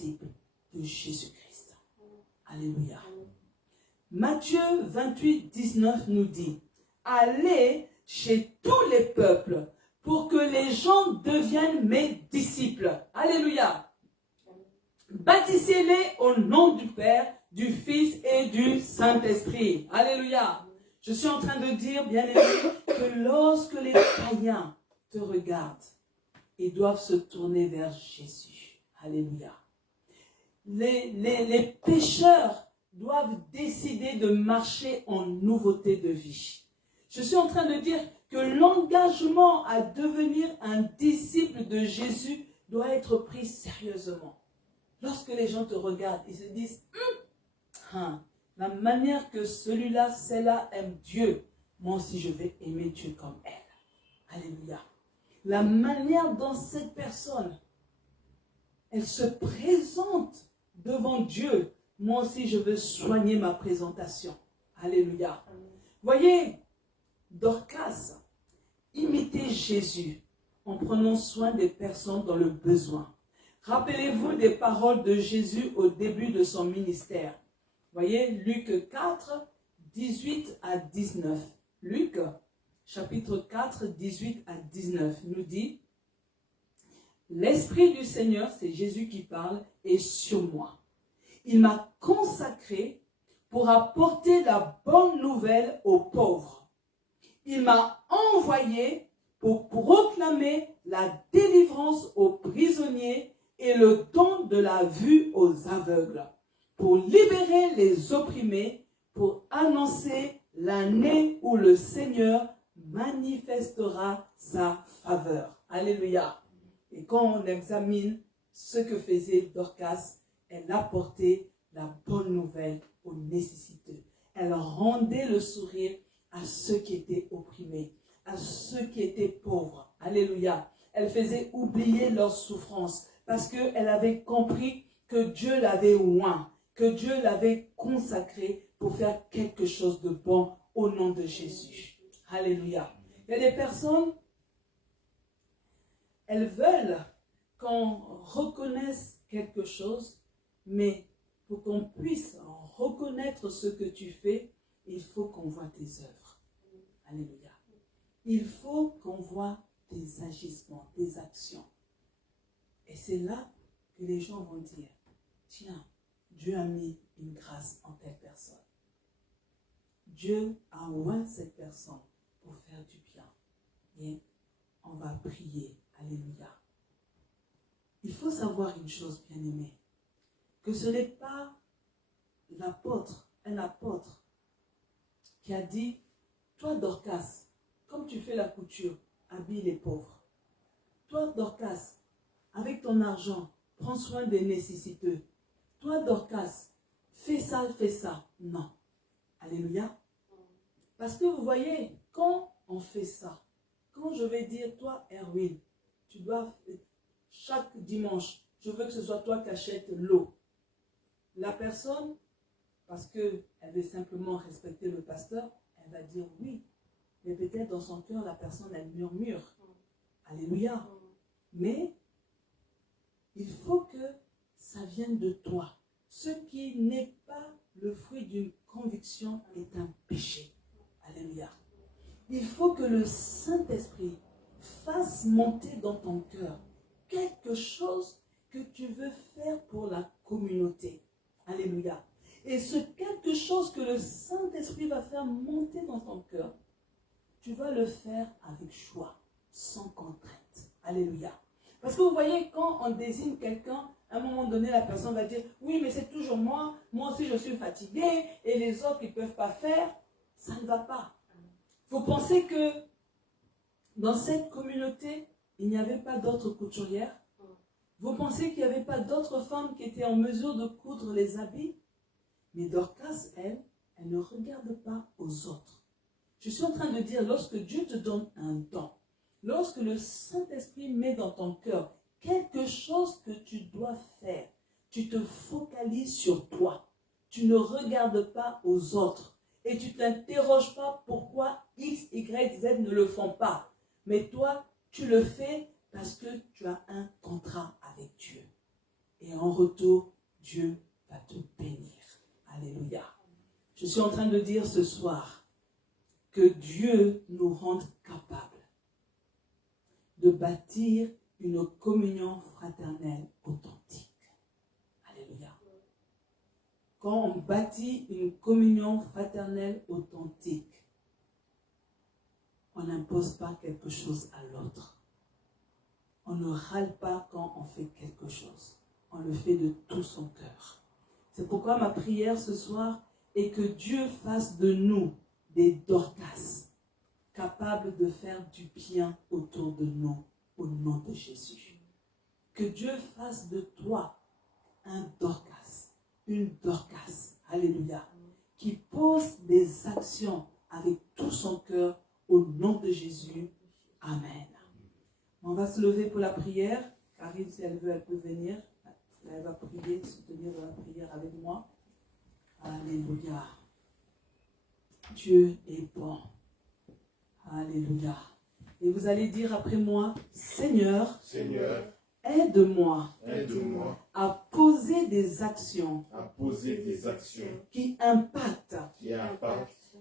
disciples de Jésus-Christ. Alléluia. Matthieu 28, 19 nous dit, allez chez tous les peuples pour que les gens deviennent mes disciples. Alléluia. Baptisez-les au nom du Père, du Fils et du Saint-Esprit. Alléluia. Je suis en train de dire, bien aimé, que lorsque les païens te regardent, ils doivent se tourner vers Jésus. Alléluia. Les pécheurs doivent décider de marcher en nouveauté de vie. Je suis en train de dire que l'engagement à devenir un disciple de Jésus doit être pris sérieusement. Lorsque les gens te regardent, ils se disent, la manière que celui-là, celle-là aime Dieu, moi aussi je vais aimer Dieu comme elle. Alléluia. La manière dont cette personne, elle se présente devant Dieu, moi aussi je veux soigner ma présentation. Alléluia. Voyez, Dorcas imitait Jésus en prenant soin des personnes dans le besoin. Rappelez-vous des paroles de Jésus au début de son ministère. Voyez, Luc 4, 18 à 19. Luc, chapitre 4, 18 à 19, nous dit, « L'Esprit du Seigneur, c'est Jésus qui parle, est sur moi. Il m'a consacré pour apporter la bonne nouvelle aux pauvres. Il m'a envoyé pour proclamer la délivrance aux prisonniers et le don de la vue aux aveugles, pour libérer les opprimés, pour annoncer l'année où le Seigneur manifestera sa faveur. » Alléluia. Et quand on examine ce que faisait Dorcas, elle apportait la bonne nouvelle aux nécessiteux. Elle rendait le sourire à ceux qui étaient opprimés, à ceux qui étaient pauvres. Alléluia. Elle faisait oublier leurs souffrances parce qu'elle avait compris que Dieu l'avait oint, que Dieu l'avait consacré pour faire quelque chose de bon au nom de Jésus. Alléluia. Il y a des personnes, elles veulent qu'on reconnaisse quelque chose, mais pour qu'on puisse reconnaître ce que tu fais, il faut qu'on voit tes œuvres. Alléluia. Il faut qu'on voit tes agissements, tes actions. Et c'est là que les gens vont dire, tiens, Dieu a mis une grâce en telle personne. Dieu a oint cette personne pour faire du bien. Et on va prier. Alléluia. Il faut savoir une chose, bien-aimée, que ce n'est pas un apôtre qui a dit, toi Dorcas, comme tu fais la couture, habille les pauvres. Toi Dorcas, avec ton argent, prends soin des nécessiteux. Toi Dorcas, fais ça. Non. Alléluia. Parce que vous voyez, quand on fait ça, quand je vais dire, toi Erwin, tu dois, chaque dimanche, je veux que ce soit toi qui achètes l'eau. La personne, parce qu'elle veut simplement respecter le pasteur, elle va dire oui. Mais peut-être dans son cœur, la personne, elle murmure. Alléluia. Mais il faut que ça vienne de toi. Ce qui n'est pas le fruit d'une conviction est un péché. Alléluia. Il faut que le Saint-Esprit fasse monter dans ton cœur quelque chose que tu veux faire pour la communauté. Alléluia. Et ce quelque chose que le Saint-Esprit va faire monter dans ton cœur, tu vas le faire avec choix, sans contrainte. Alléluia. Parce que vous voyez, quand on désigne quelqu'un, à un moment donné, la personne va dire, oui, mais c'est toujours moi aussi je suis fatigué, et les autres, ils ne peuvent pas faire. Ça ne va pas. Vous pensez que dans cette communauté, il n'y avait pas d'autres couturières? Vous pensez qu'il n'y avait pas d'autres femmes qui étaient en mesure de coudre les habits? Mais Dorcas, elle ne regarde pas aux autres. Je suis en train de dire, lorsque Dieu te donne un don, lorsque le Saint-Esprit met dans ton cœur quelque chose que tu dois faire, tu te focalises sur toi. Tu ne regardes pas aux autres. Et tu ne t'interroges pas pourquoi X, Y, Z ne le font pas. Mais toi, tu le fais parce que tu as un contrat avec Dieu. Et en retour, Dieu va te bénir. Alléluia. Je suis en train de dire ce soir que Dieu nous rende capables de bâtir une communion fraternelle authentique. Alléluia. Quand on bâtit une communion fraternelle authentique, on n'impose pas quelque chose à l'autre. On ne râle pas quand on fait quelque chose. On le fait de tout son cœur. C'est pourquoi ma prière ce soir est que Dieu fasse de nous des Dorcas, capables de faire du bien autour de nous, au nom de Jésus. Que Dieu fasse de toi un Dorcas, une Dorcas, alléluia, qui pose des actions avec tout son cœur, au nom de Jésus. Amen. On va se lever pour la prière. Karine, si elle veut, elle peut venir. Elle va prier, soutenir dans la prière avec moi. Alléluia. Dieu est bon. Alléluia. Et vous allez dire après moi, Seigneur, aide-moi à poser des actions, qui impactent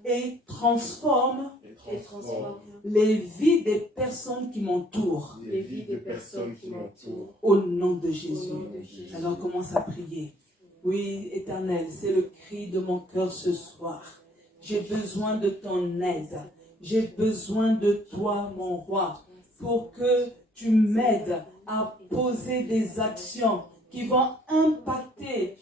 et transforment les vies des personnes qui m'entourent. Au nom de Jésus. Alors commence à prier. Oui, Éternel, c'est le cri de mon cœur ce soir. J'ai besoin de ton aide. J'ai besoin de toi, mon roi, pour que tu m'aides à poser des actions qui vont impacter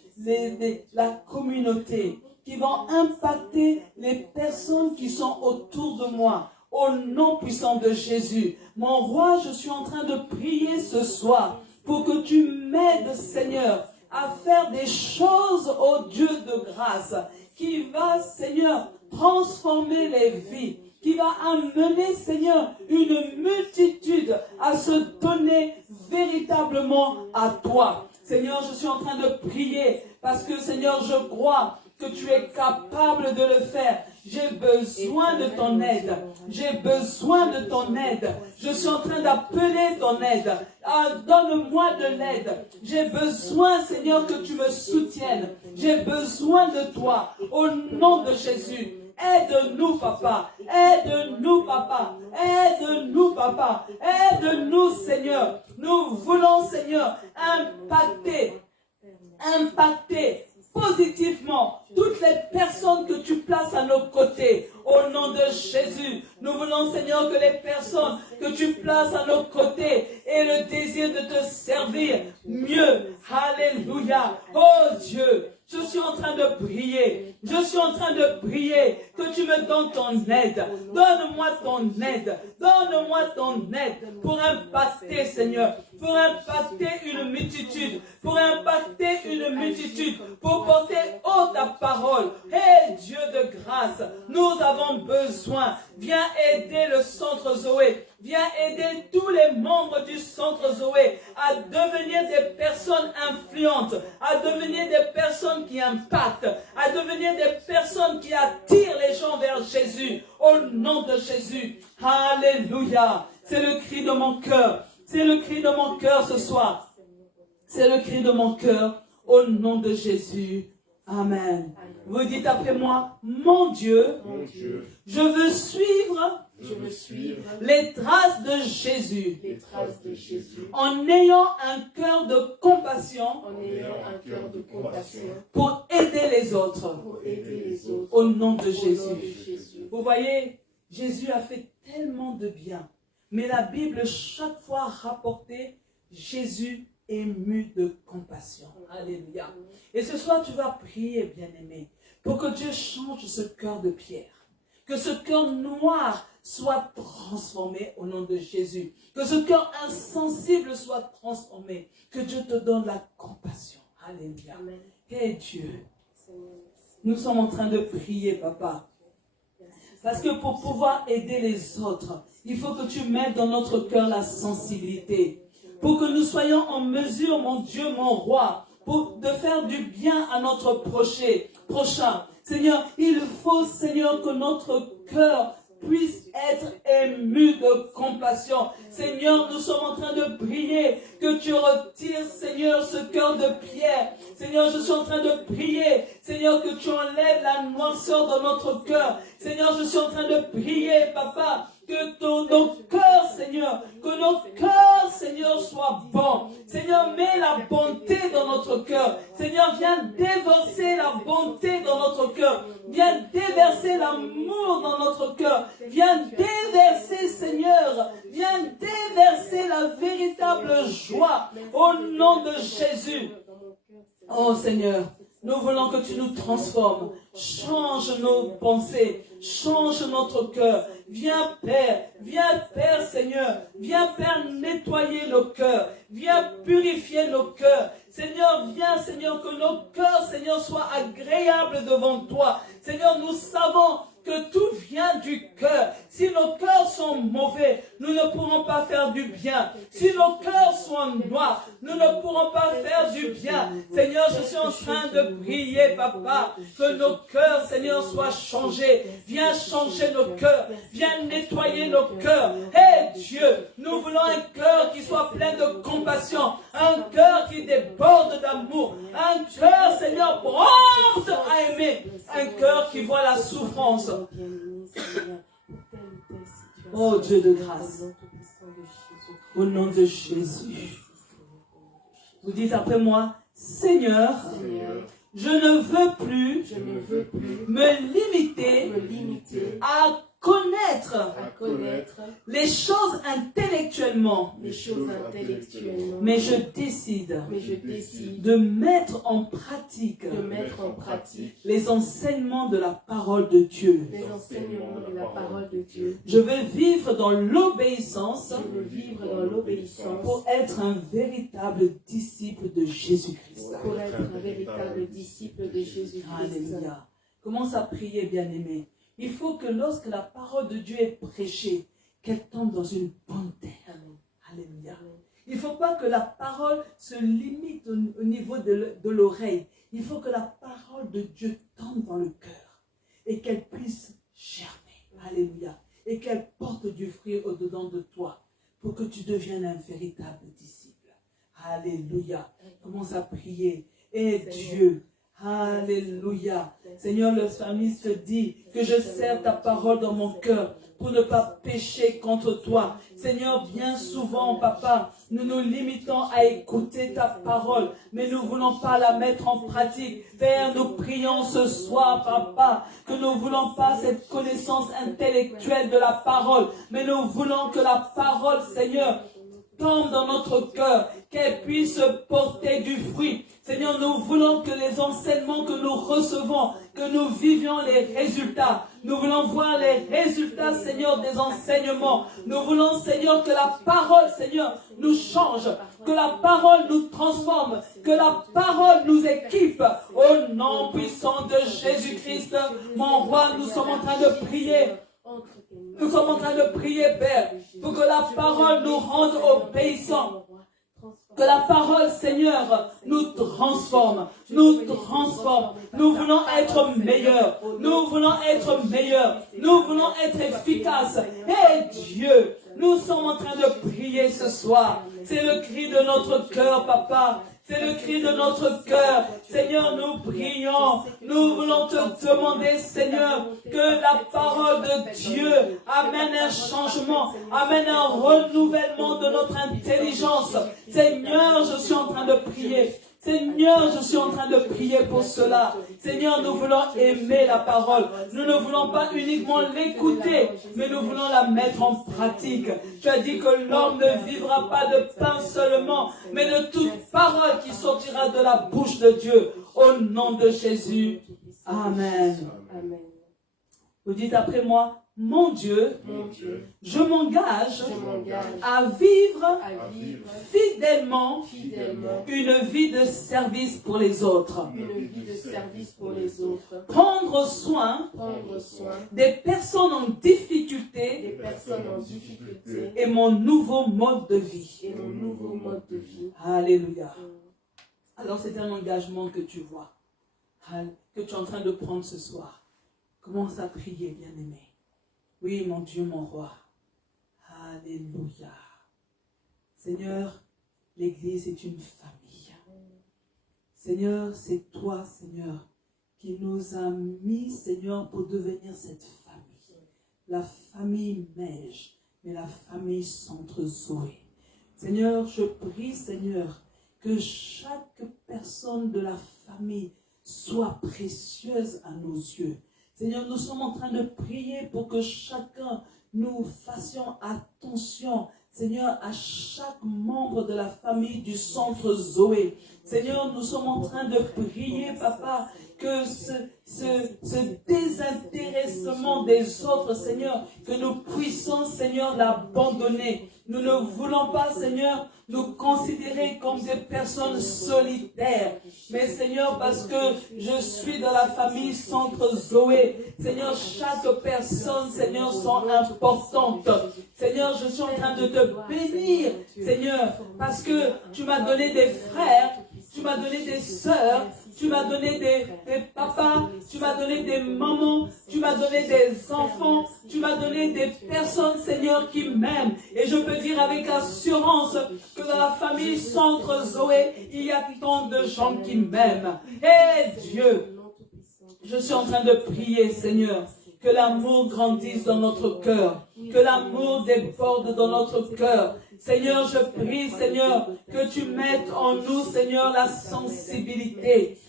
la communauté, qui vont impacter les personnes qui sont autour de moi. Au nom puissant de Jésus. Mon roi, je suis en train de prier ce soir pour que tu m'aides, Seigneur, à faire des choses, ô Dieu de grâce, qui va, Seigneur, transformer les vies, qui va amener, Seigneur, une multitude à se donner véritablement à toi. Seigneur, je suis en train de prier parce que, Seigneur, je crois que tu es capable de le faire. J'ai besoin de ton aide. J'ai besoin de ton aide. Je suis en train d'appeler ton aide. Donne-moi de l'aide. J'ai besoin, Seigneur, que tu me soutiennes. J'ai besoin de toi. Au nom de Jésus. Aide-nous, Papa. Aide-nous, Papa. Aide-nous, Papa. Aide-nous, Seigneur. Nous voulons, Seigneur, impacter positivement toutes les personnes que tu places à nos côtés. Au nom de Jésus, nous voulons, Seigneur, que les personnes que tu places à nos côtés aient le désir de te servir mieux. Alléluia. Oh Dieu, je suis en train de prier. Je suis en train de prier que tu me donnes ton aide. Donne-moi ton aide. Donne-moi ton aide pour impacter, Seigneur. Pour impacter une multitude. Pour impacter une multitude. Pour porter haut ta parole. Hé Dieu de grâce, nous avons besoin. Viens aider le centre Zoé. Viens aider tous les membres du centre Zoé à devenir des personnes influentes, à devenir des personnes qui impactent, à devenir des personnes qui attirent les gens vers Jésus. Au nom de Jésus. Alléluia. C'est le cri de mon cœur. C'est le cri de mon cœur ce soir. C'est le cri de mon cœur au nom de Jésus. Amen. Vous dites après moi, mon Dieu, je veux suivre les traces de Jésus, en ayant un cœur de compassion, pour aider les autres, au nom de Jésus. Vous voyez, Jésus a fait tellement de bien, mais la Bible chaque fois rapportait Jésus ému de compassion. Alléluia. Et ce soir, tu vas prier, bien-aimé, pour que Dieu change ce cœur de pierre. Que ce cœur noir soit transformé au nom de Jésus. Que ce cœur insensible soit transformé. Que Dieu te donne la compassion. Alléluia. Et Dieu, nous sommes en train de prier, Papa. Parce que pour pouvoir aider les autres, il faut que tu mettes dans notre cœur la sensibilité. Pour que nous soyons en mesure, mon Dieu, mon roi, de faire du bien à notre prochain. Seigneur, il faut, Seigneur, que notre cœur puisse être ému de compassion. Seigneur, nous sommes en train de prier que tu retires, Seigneur, ce cœur de Seigneur, je suis en train de prier. Seigneur, que tu enlèves la noirceur dans notre cœur. Seigneur, je suis en train de prier, Papa, que nos cœurs, Seigneur, Seigneur, soient bons. Seigneur, mets la bonté dans notre cœur. Seigneur, viens déverser la bonté dans notre cœur. Viens déverser l'amour dans notre cœur. Viens déverser, Seigneur, viens déverser la véritable joie au nom de Jésus. Oh Seigneur, nous voulons que tu nous transformes. Change nos pensées. Change notre cœur. Viens Père Seigneur. Viens Père nettoyer nos cœurs. Viens purifier nos cœurs. Seigneur, viens Seigneur que nos cœurs Seigneur soient agréables devant toi. Seigneur, nous savons que tout vient du cœur. Si nos cœurs sont mauvais, nous ne pourrons pas faire du bien. Si nos cœurs sont noirs, nous ne pourrons pas faire du bien. Seigneur, je suis en train de prier, Papa, que nos cœurs, Seigneur, soient changés. Viens changer nos cœurs. Viens nettoyer nos cœurs. Hé Dieu, nous voulons un cœur qui soit plein de compassion. Un cœur qui déborde d'amour. Un cœur, Seigneur, prompt à aimer. Un cœur qui voit la souffrance. Oh Dieu de grâce, au nom de Jésus, vous dites après moi, Seigneur, je ne veux plus me limiter à connaître les choses intellectuellement, mais je décide de mettre en pratique les enseignements de la parole de Dieu. Je veux vivre dans l'obéissance pour être un véritable disciple de Jésus-Christ. Alléluia. Commence à prier, bien-aimé. Il faut que lorsque la parole de Dieu est prêchée, qu'elle tombe dans une bonne terre. Alléluia. Il ne faut pas que la parole se limite au niveau de l'oreille. Il faut que la parole de Dieu tombe dans le cœur et qu'elle puisse germer. Alléluia. Et qu'elle porte du fruit au-dedans de toi pour que tu deviennes un véritable disciple. Alléluia. Commence à prier. Et Dieu, alléluia. Seigneur, le psalmiste dit que je serre ta parole dans mon cœur pour ne pas pécher contre toi. Seigneur, bien souvent, Papa, nous nous limitons à écouter ta parole, mais nous ne voulons pas la mettre en pratique. Père, nous prions ce soir, Papa, que nous ne voulons pas cette connaissance intellectuelle de la parole, mais nous voulons que la parole, Seigneur, tombe dans notre cœur, qu'elle puisse porter du fruit. Seigneur, nous voulons que les enseignements que nous recevons, que nous vivions les résultats. Nous voulons voir les résultats, Seigneur, des enseignements. Nous voulons, Seigneur, que la parole, Seigneur, nous change, que la parole nous transforme, que la parole nous équipe. Au nom puissant de Jésus-Christ, mon roi, nous sommes en train de prier. Nous sommes en train de prier, Père, pour que la parole nous rende obéissants. Que la parole, Seigneur, nous transforme, nous transforme. Nous voulons être meilleurs, nous voulons être meilleurs, nous voulons être efficaces. Et Dieu, nous sommes en train de prier ce soir. C'est le cri de notre cœur, Papa. C'est le cri de notre cœur. Seigneur, nous prions. Nous voulons te demander, Seigneur, que la parole de Dieu amène un changement, amène un renouvellement de notre intelligence. Seigneur, je suis en train de prier. Seigneur, je suis en train de prier pour cela. Seigneur, nous voulons aimer la parole. Nous ne voulons pas uniquement l'écouter, mais nous voulons la mettre en pratique. Tu as dit que l'homme ne vivra pas de pain seulement, mais de toute parole qui sortira de la bouche de Dieu. Au nom de Jésus. Amen. Amen. Vous dites après moi, mon Dieu, je m'engage à vivre fidèlement une vie de service pour les autres. Prendre soin des personnes en difficulté et mon nouveau mode de vie. Alléluia. Alors c'est un engagement que tu vois, que tu es en train de prendre ce soir. Commence à prier, bien-aimé. Oui, mon Dieu, mon roi. Alléluia. Seigneur, l'Église est une famille. Seigneur, c'est toi, Seigneur, qui nous a mis, Seigneur, pour devenir cette famille. La famille Mège, mais la famille Centre Zoé. Seigneur, je prie, Seigneur, que chaque personne de la famille soit précieuse à nos yeux. Seigneur, nous sommes en train de prier pour que chacun, nous fassions attention, Seigneur, à chaque membre de la famille du Centre Zoé. Seigneur, nous sommes en train de prier, Papa, que ce désintéressement des autres, Seigneur, que nous puissions, Seigneur, l'abandonner. Nous ne voulons pas, Seigneur, nous considérer comme des personnes solitaires. Mais Seigneur, parce que je suis dans la famille Centre Zoé, Seigneur, chaque personne, Seigneur, sont importantes. Seigneur, je suis en train de te bénir, Seigneur, parce que tu m'as donné des frères, tu m'as donné des sœurs, tu m'as donné des papas, tu m'as donné des mamans, tu m'as donné des enfants, tu m'as donné des personnes, Seigneur, qui m'aiment. Et je peux dire avec assurance que dans la famille Centre Zoé, il y a tant de gens qui m'aiment. Et Dieu, je suis en train de prier, Seigneur, que l'amour grandisse dans notre cœur, que l'amour déborde dans notre cœur. Seigneur, je prie, Seigneur, que tu mettes en nous, Seigneur, la sensibilité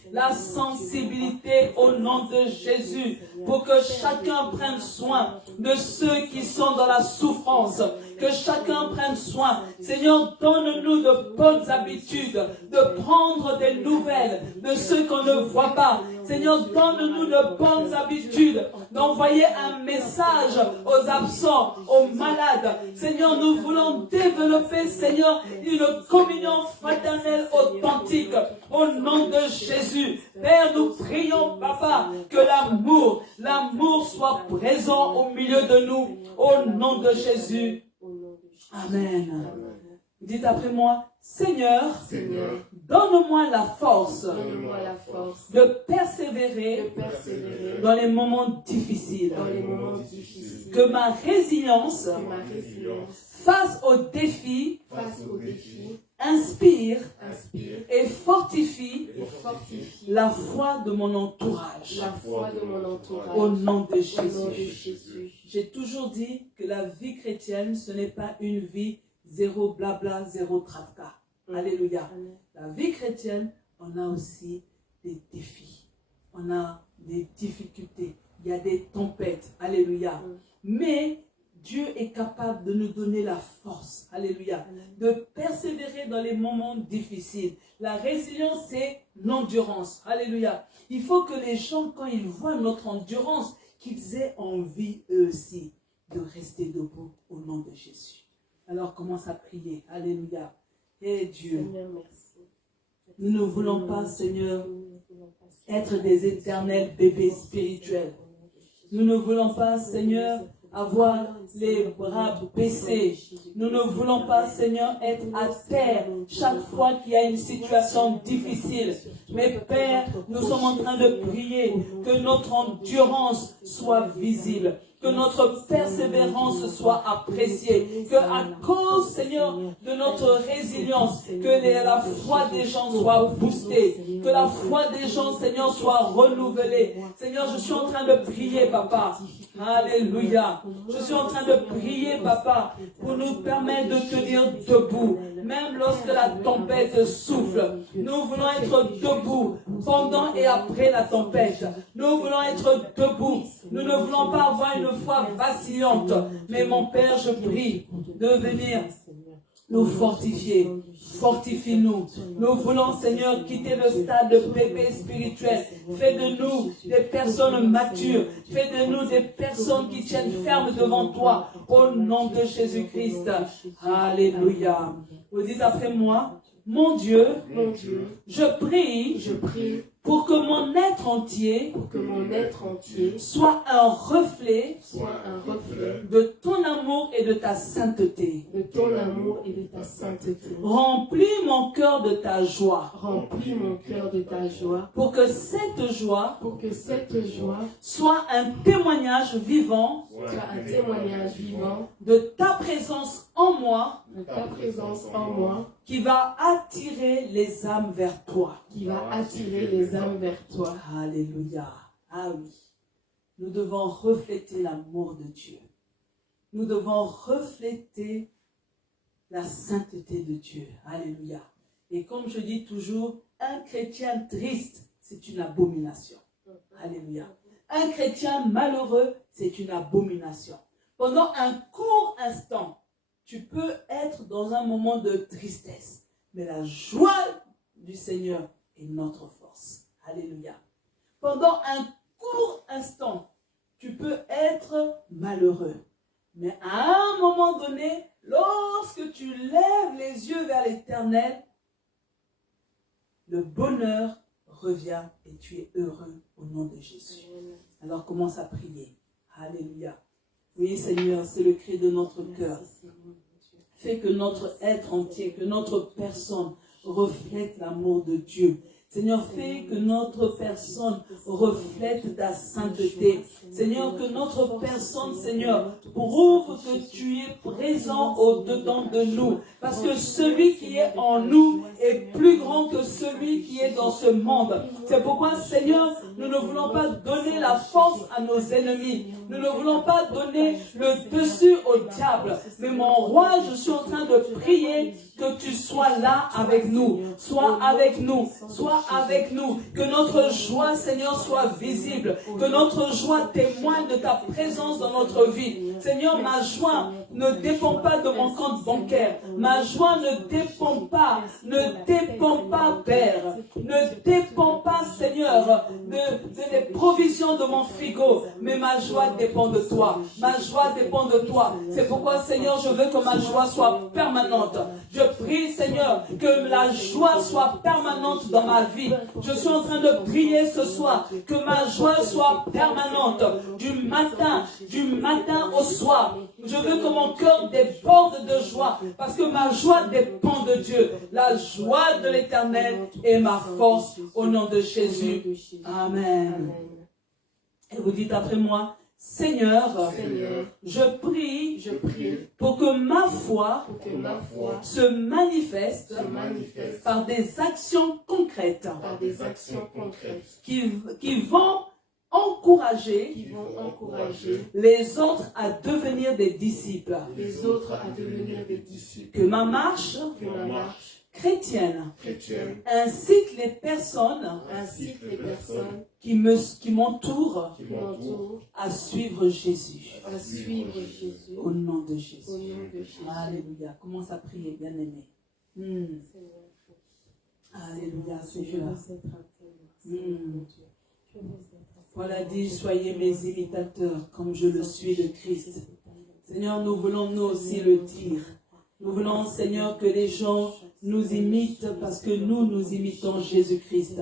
au nom de Jésus, pour que chacun prenne soin de ceux qui sont dans la souffrance, que chacun prenne soin. Seigneur, donne-nous de bonnes habitudes, de prendre des nouvelles de ceux qu'on ne voit pas. Seigneur, donne-nous de bonnes habitudes, d'envoyer un message aux absents, aux malades. Seigneur, nous voulons développer, Seigneur, une communion fraternelle authentique au nom de Jésus. Père, nous prions, Papa, que l'amour soit présent au milieu de nous, au nom de Jésus. Amen. Dites après moi, Seigneur, donne-moi la force de persévérer dans les moments difficiles. Que ma résilience face aux défis inspire et fortifie la foi de mon entourage. Au nom de Jésus. J'ai toujours dit que la vie chrétienne, ce n'est pas une vie zéro blabla, zéro tracta. Alléluia. La vie chrétienne, on a aussi des défis. On a des difficultés. Il y a des tempêtes. Alléluia. Mais Dieu est capable de nous donner la force. Alléluia. De persévérer dans les moments difficiles. La résilience, c'est l'endurance. Alléluia. Il faut que les gens, quand ils voient notre endurance, qu'ils aient envie, eux aussi, de rester debout au nom de Jésus. Alors commence à prier. Alléluia. Et Dieu, Seigneur, merci. Nous ne voulons pas, Seigneur, être des éternels bébés spirituels. Nous ne voulons pas, Seigneur, avoir les bras baissés. Nous ne voulons pas, Seigneur, être à terre chaque fois qu'il y a une situation difficile. Mais Père, nous sommes en train de prier que notre endurance soit visible, que notre persévérance soit appréciée, que à cause, Seigneur, de notre résilience, que la foi des gens soit boostée, que la foi des gens, Seigneur, soit renouvelée. Seigneur, je suis en train de prier, Papa. Alléluia. Je suis en train de prier, Papa, pour nous permettre de tenir debout, même lorsque la tempête souffle. Nous voulons être debout pendant et après la tempête. Nous voulons être debout. Nous ne voulons pas avoir une foi vacillante. Mais mon Père, je prie de venir nous fortifier. Fortifie-nous. Nous voulons, Seigneur, quitter le stade de bébé spirituel. Fais de nous des personnes matures. Fais de nous des personnes qui tiennent ferme devant toi. Au nom de Jésus-Christ. Alléluia. Vous dites après moi, mon Dieu, je prie pour que mon être entier soit un reflet de ton amour amour et de ta sainteté. De ton amour et de ta sainteté. Remplis mon cœur de ta joie. Remplis mon cœur de ta joie. Pour que cette joie soit un témoignage vivant un témoignage vivant de ta présence en moi, qui va attirer les âmes vers toi. Alléluia. Ah oui. Nous devons refléter l'amour de Dieu. Nous devons refléter la sainteté de Dieu. Alléluia. Et comme je dis toujours, un chrétien triste, c'est une abomination. Alléluia. Un chrétien malheureux, c'est une abomination. Pendant un court instant, tu peux être dans un moment de tristesse. Mais la joie du Seigneur est notre force. Alléluia. Pendant un court instant, tu peux être malheureux. Mais à un moment donné, lorsque tu lèves les yeux vers l'Éternel, le bonheur revient et tu es heureux au nom de Jésus. Alors commence à prier. Alléluia. Oui, Seigneur, c'est le cri de notre cœur. Fais que notre être entier, que notre personne reflète l'amour de Dieu. Seigneur, fais que notre personne reflète ta sainteté. Seigneur, que notre personne, Seigneur, prouve que tu es présent au-dedans de nous. Parce que celui qui est en nous est plus grand que celui qui est dans ce monde. C'est pourquoi, Seigneur, nous ne voulons pas donner la force à nos ennemis. Nous ne voulons pas donner le dessus au diable. Mais mon roi, je suis en train de prier que tu sois là avec nous. Sois avec nous. Sois avec nous. Que notre joie, Seigneur, soit visible. Que notre joie témoigne de ta présence dans notre vie. Seigneur, ma joie ne dépend pas de mon compte bancaire. Ma joie ne dépend pas, Père. Ne dépend pas, Seigneur, des provisions de mon frigo. Mais ma joie dépend de toi. Ma joie dépend de toi. C'est pourquoi, Seigneur, je veux que ma joie soit permanente. Je prie, Seigneur, que la joie soit permanente dans ma vie. Je suis en train de prier ce soir que ma joie soit permanente du matin au soir. Je veux que mon cœur déborde de joie parce que ma joie dépend de Dieu. La joie de l'Éternel est ma force au nom de Jésus. Amen. Et vous dites après moi, Seigneur, je prie pour que ma foi se manifeste par des actions concrètes qui vont encourager les autres à devenir des disciples. Que ma marche chrétienne incite les personnes qui m'entourent à suivre Jésus. Au nom de Jésus. Alléluia. Commence à prier, bien-aimé. Alléluia, Seigneur. Voilà dit, soyez mes imitateurs comme je le suis de Christ. Seigneur, nous voulons nous aussi le dire. Nous voulons, Seigneur, que les gens nous imitent parce que nous imitons Jésus-Christ.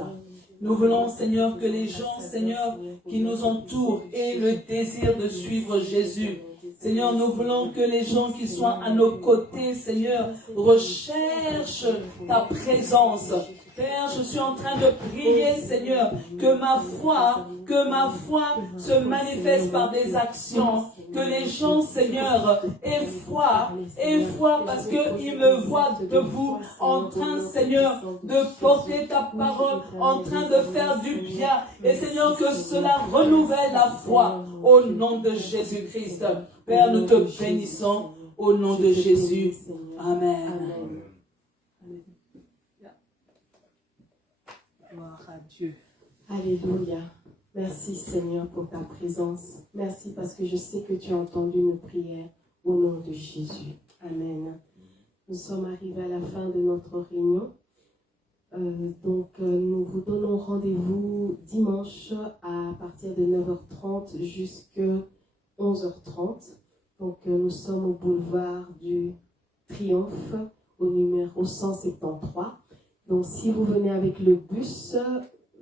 Nous voulons, Seigneur, que les gens, Seigneur, qui nous entourent aient le désir de suivre Jésus. Seigneur, nous voulons que les gens qui sont à nos côtés, Seigneur, recherchent ta présence. Père, je suis en train de prier, Seigneur, que ma foi se manifeste par des actions. Que les gens, Seigneur, aient foi parce qu'ils me voient debout, en train, Seigneur, de porter ta parole, en train de faire du bien. Et Seigneur, que cela renouvelle la foi au nom de Jésus-Christ. Père, nous te bénissons au nom de Jésus. Amen. Gloire à Dieu. Alléluia. Merci Seigneur pour ta présence. Merci parce que je sais que tu as entendu nos prières au nom de Jésus. Amen. Nous sommes arrivés à la fin de notre réunion. Nous vous donnons rendez-vous dimanche à partir de 9h30 jusqu'à 11h30. Nous sommes au boulevard du Triomphe, au numéro 173. Donc, si vous venez avec le bus,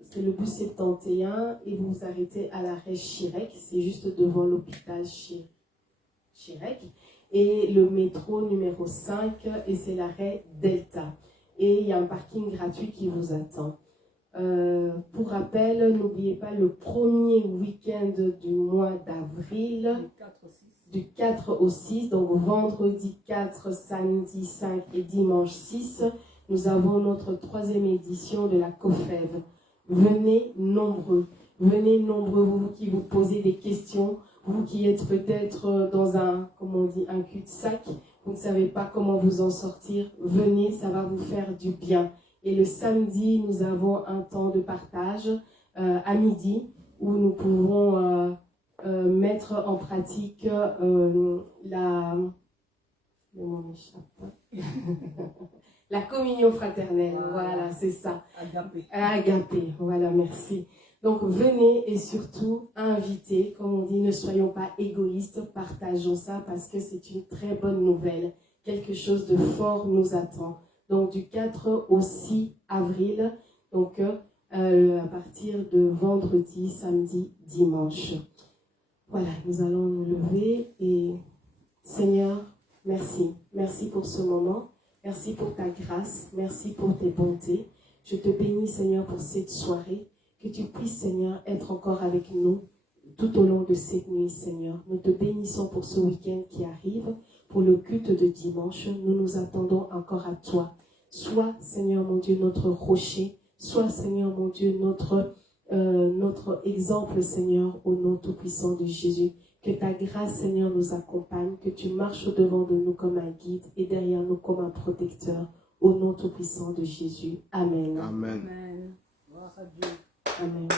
c'est le bus 71 et vous vous arrêtez à l'arrêt Chirec, c'est juste devant l'hôpital Chirec. Chirec, et le métro numéro 5, et c'est l'arrêt Delta. Et il y a un parking gratuit qui vous attend. Pour rappel, n'oubliez pas le premier week-end du mois d'avril, du 4 au 6, donc vendredi 4, samedi 5 et dimanche 6, nous avons notre 3e édition de la COFEV. Venez nombreux, vous qui vous posez des questions, vous qui êtes peut-être dans un, comme on dit, un cul-de-sac, vous ne savez pas comment vous en sortir, venez, ça va vous faire du bien. Et le samedi, nous avons un temps de partage à midi où nous pouvons mettre en pratique la communion fraternelle. Voilà, c'est ça. Agapé, voilà, merci. Donc venez et surtout invitez, comme on dit, ne soyons pas égoïstes, partageons ça parce que c'est une très bonne nouvelle. Quelque chose de fort nous attend. Donc du 4 au 6 avril, donc à partir de vendredi, samedi, dimanche. Voilà, nous allons nous lever et Seigneur, merci. Merci pour ce moment. Merci pour ta grâce. Merci pour tes bontés. Je te bénis, Seigneur, pour cette soirée. Que tu puisses, Seigneur, être encore avec nous tout au long de cette nuit, Seigneur. Nous te bénissons pour ce week-end qui arrive, pour le culte de dimanche. Nous nous attendons encore à toi. Sois, Seigneur mon Dieu, notre rocher. Sois, Seigneur mon Dieu, notre exemple, Seigneur, au nom tout-puissant de Jésus. Que ta grâce, Seigneur, nous accompagne, que tu marches au-devant de nous comme un guide et derrière nous comme un protecteur. Au nom tout-puissant de Jésus. Amen. Amen. Amen. Gloire à Dieu. Amen.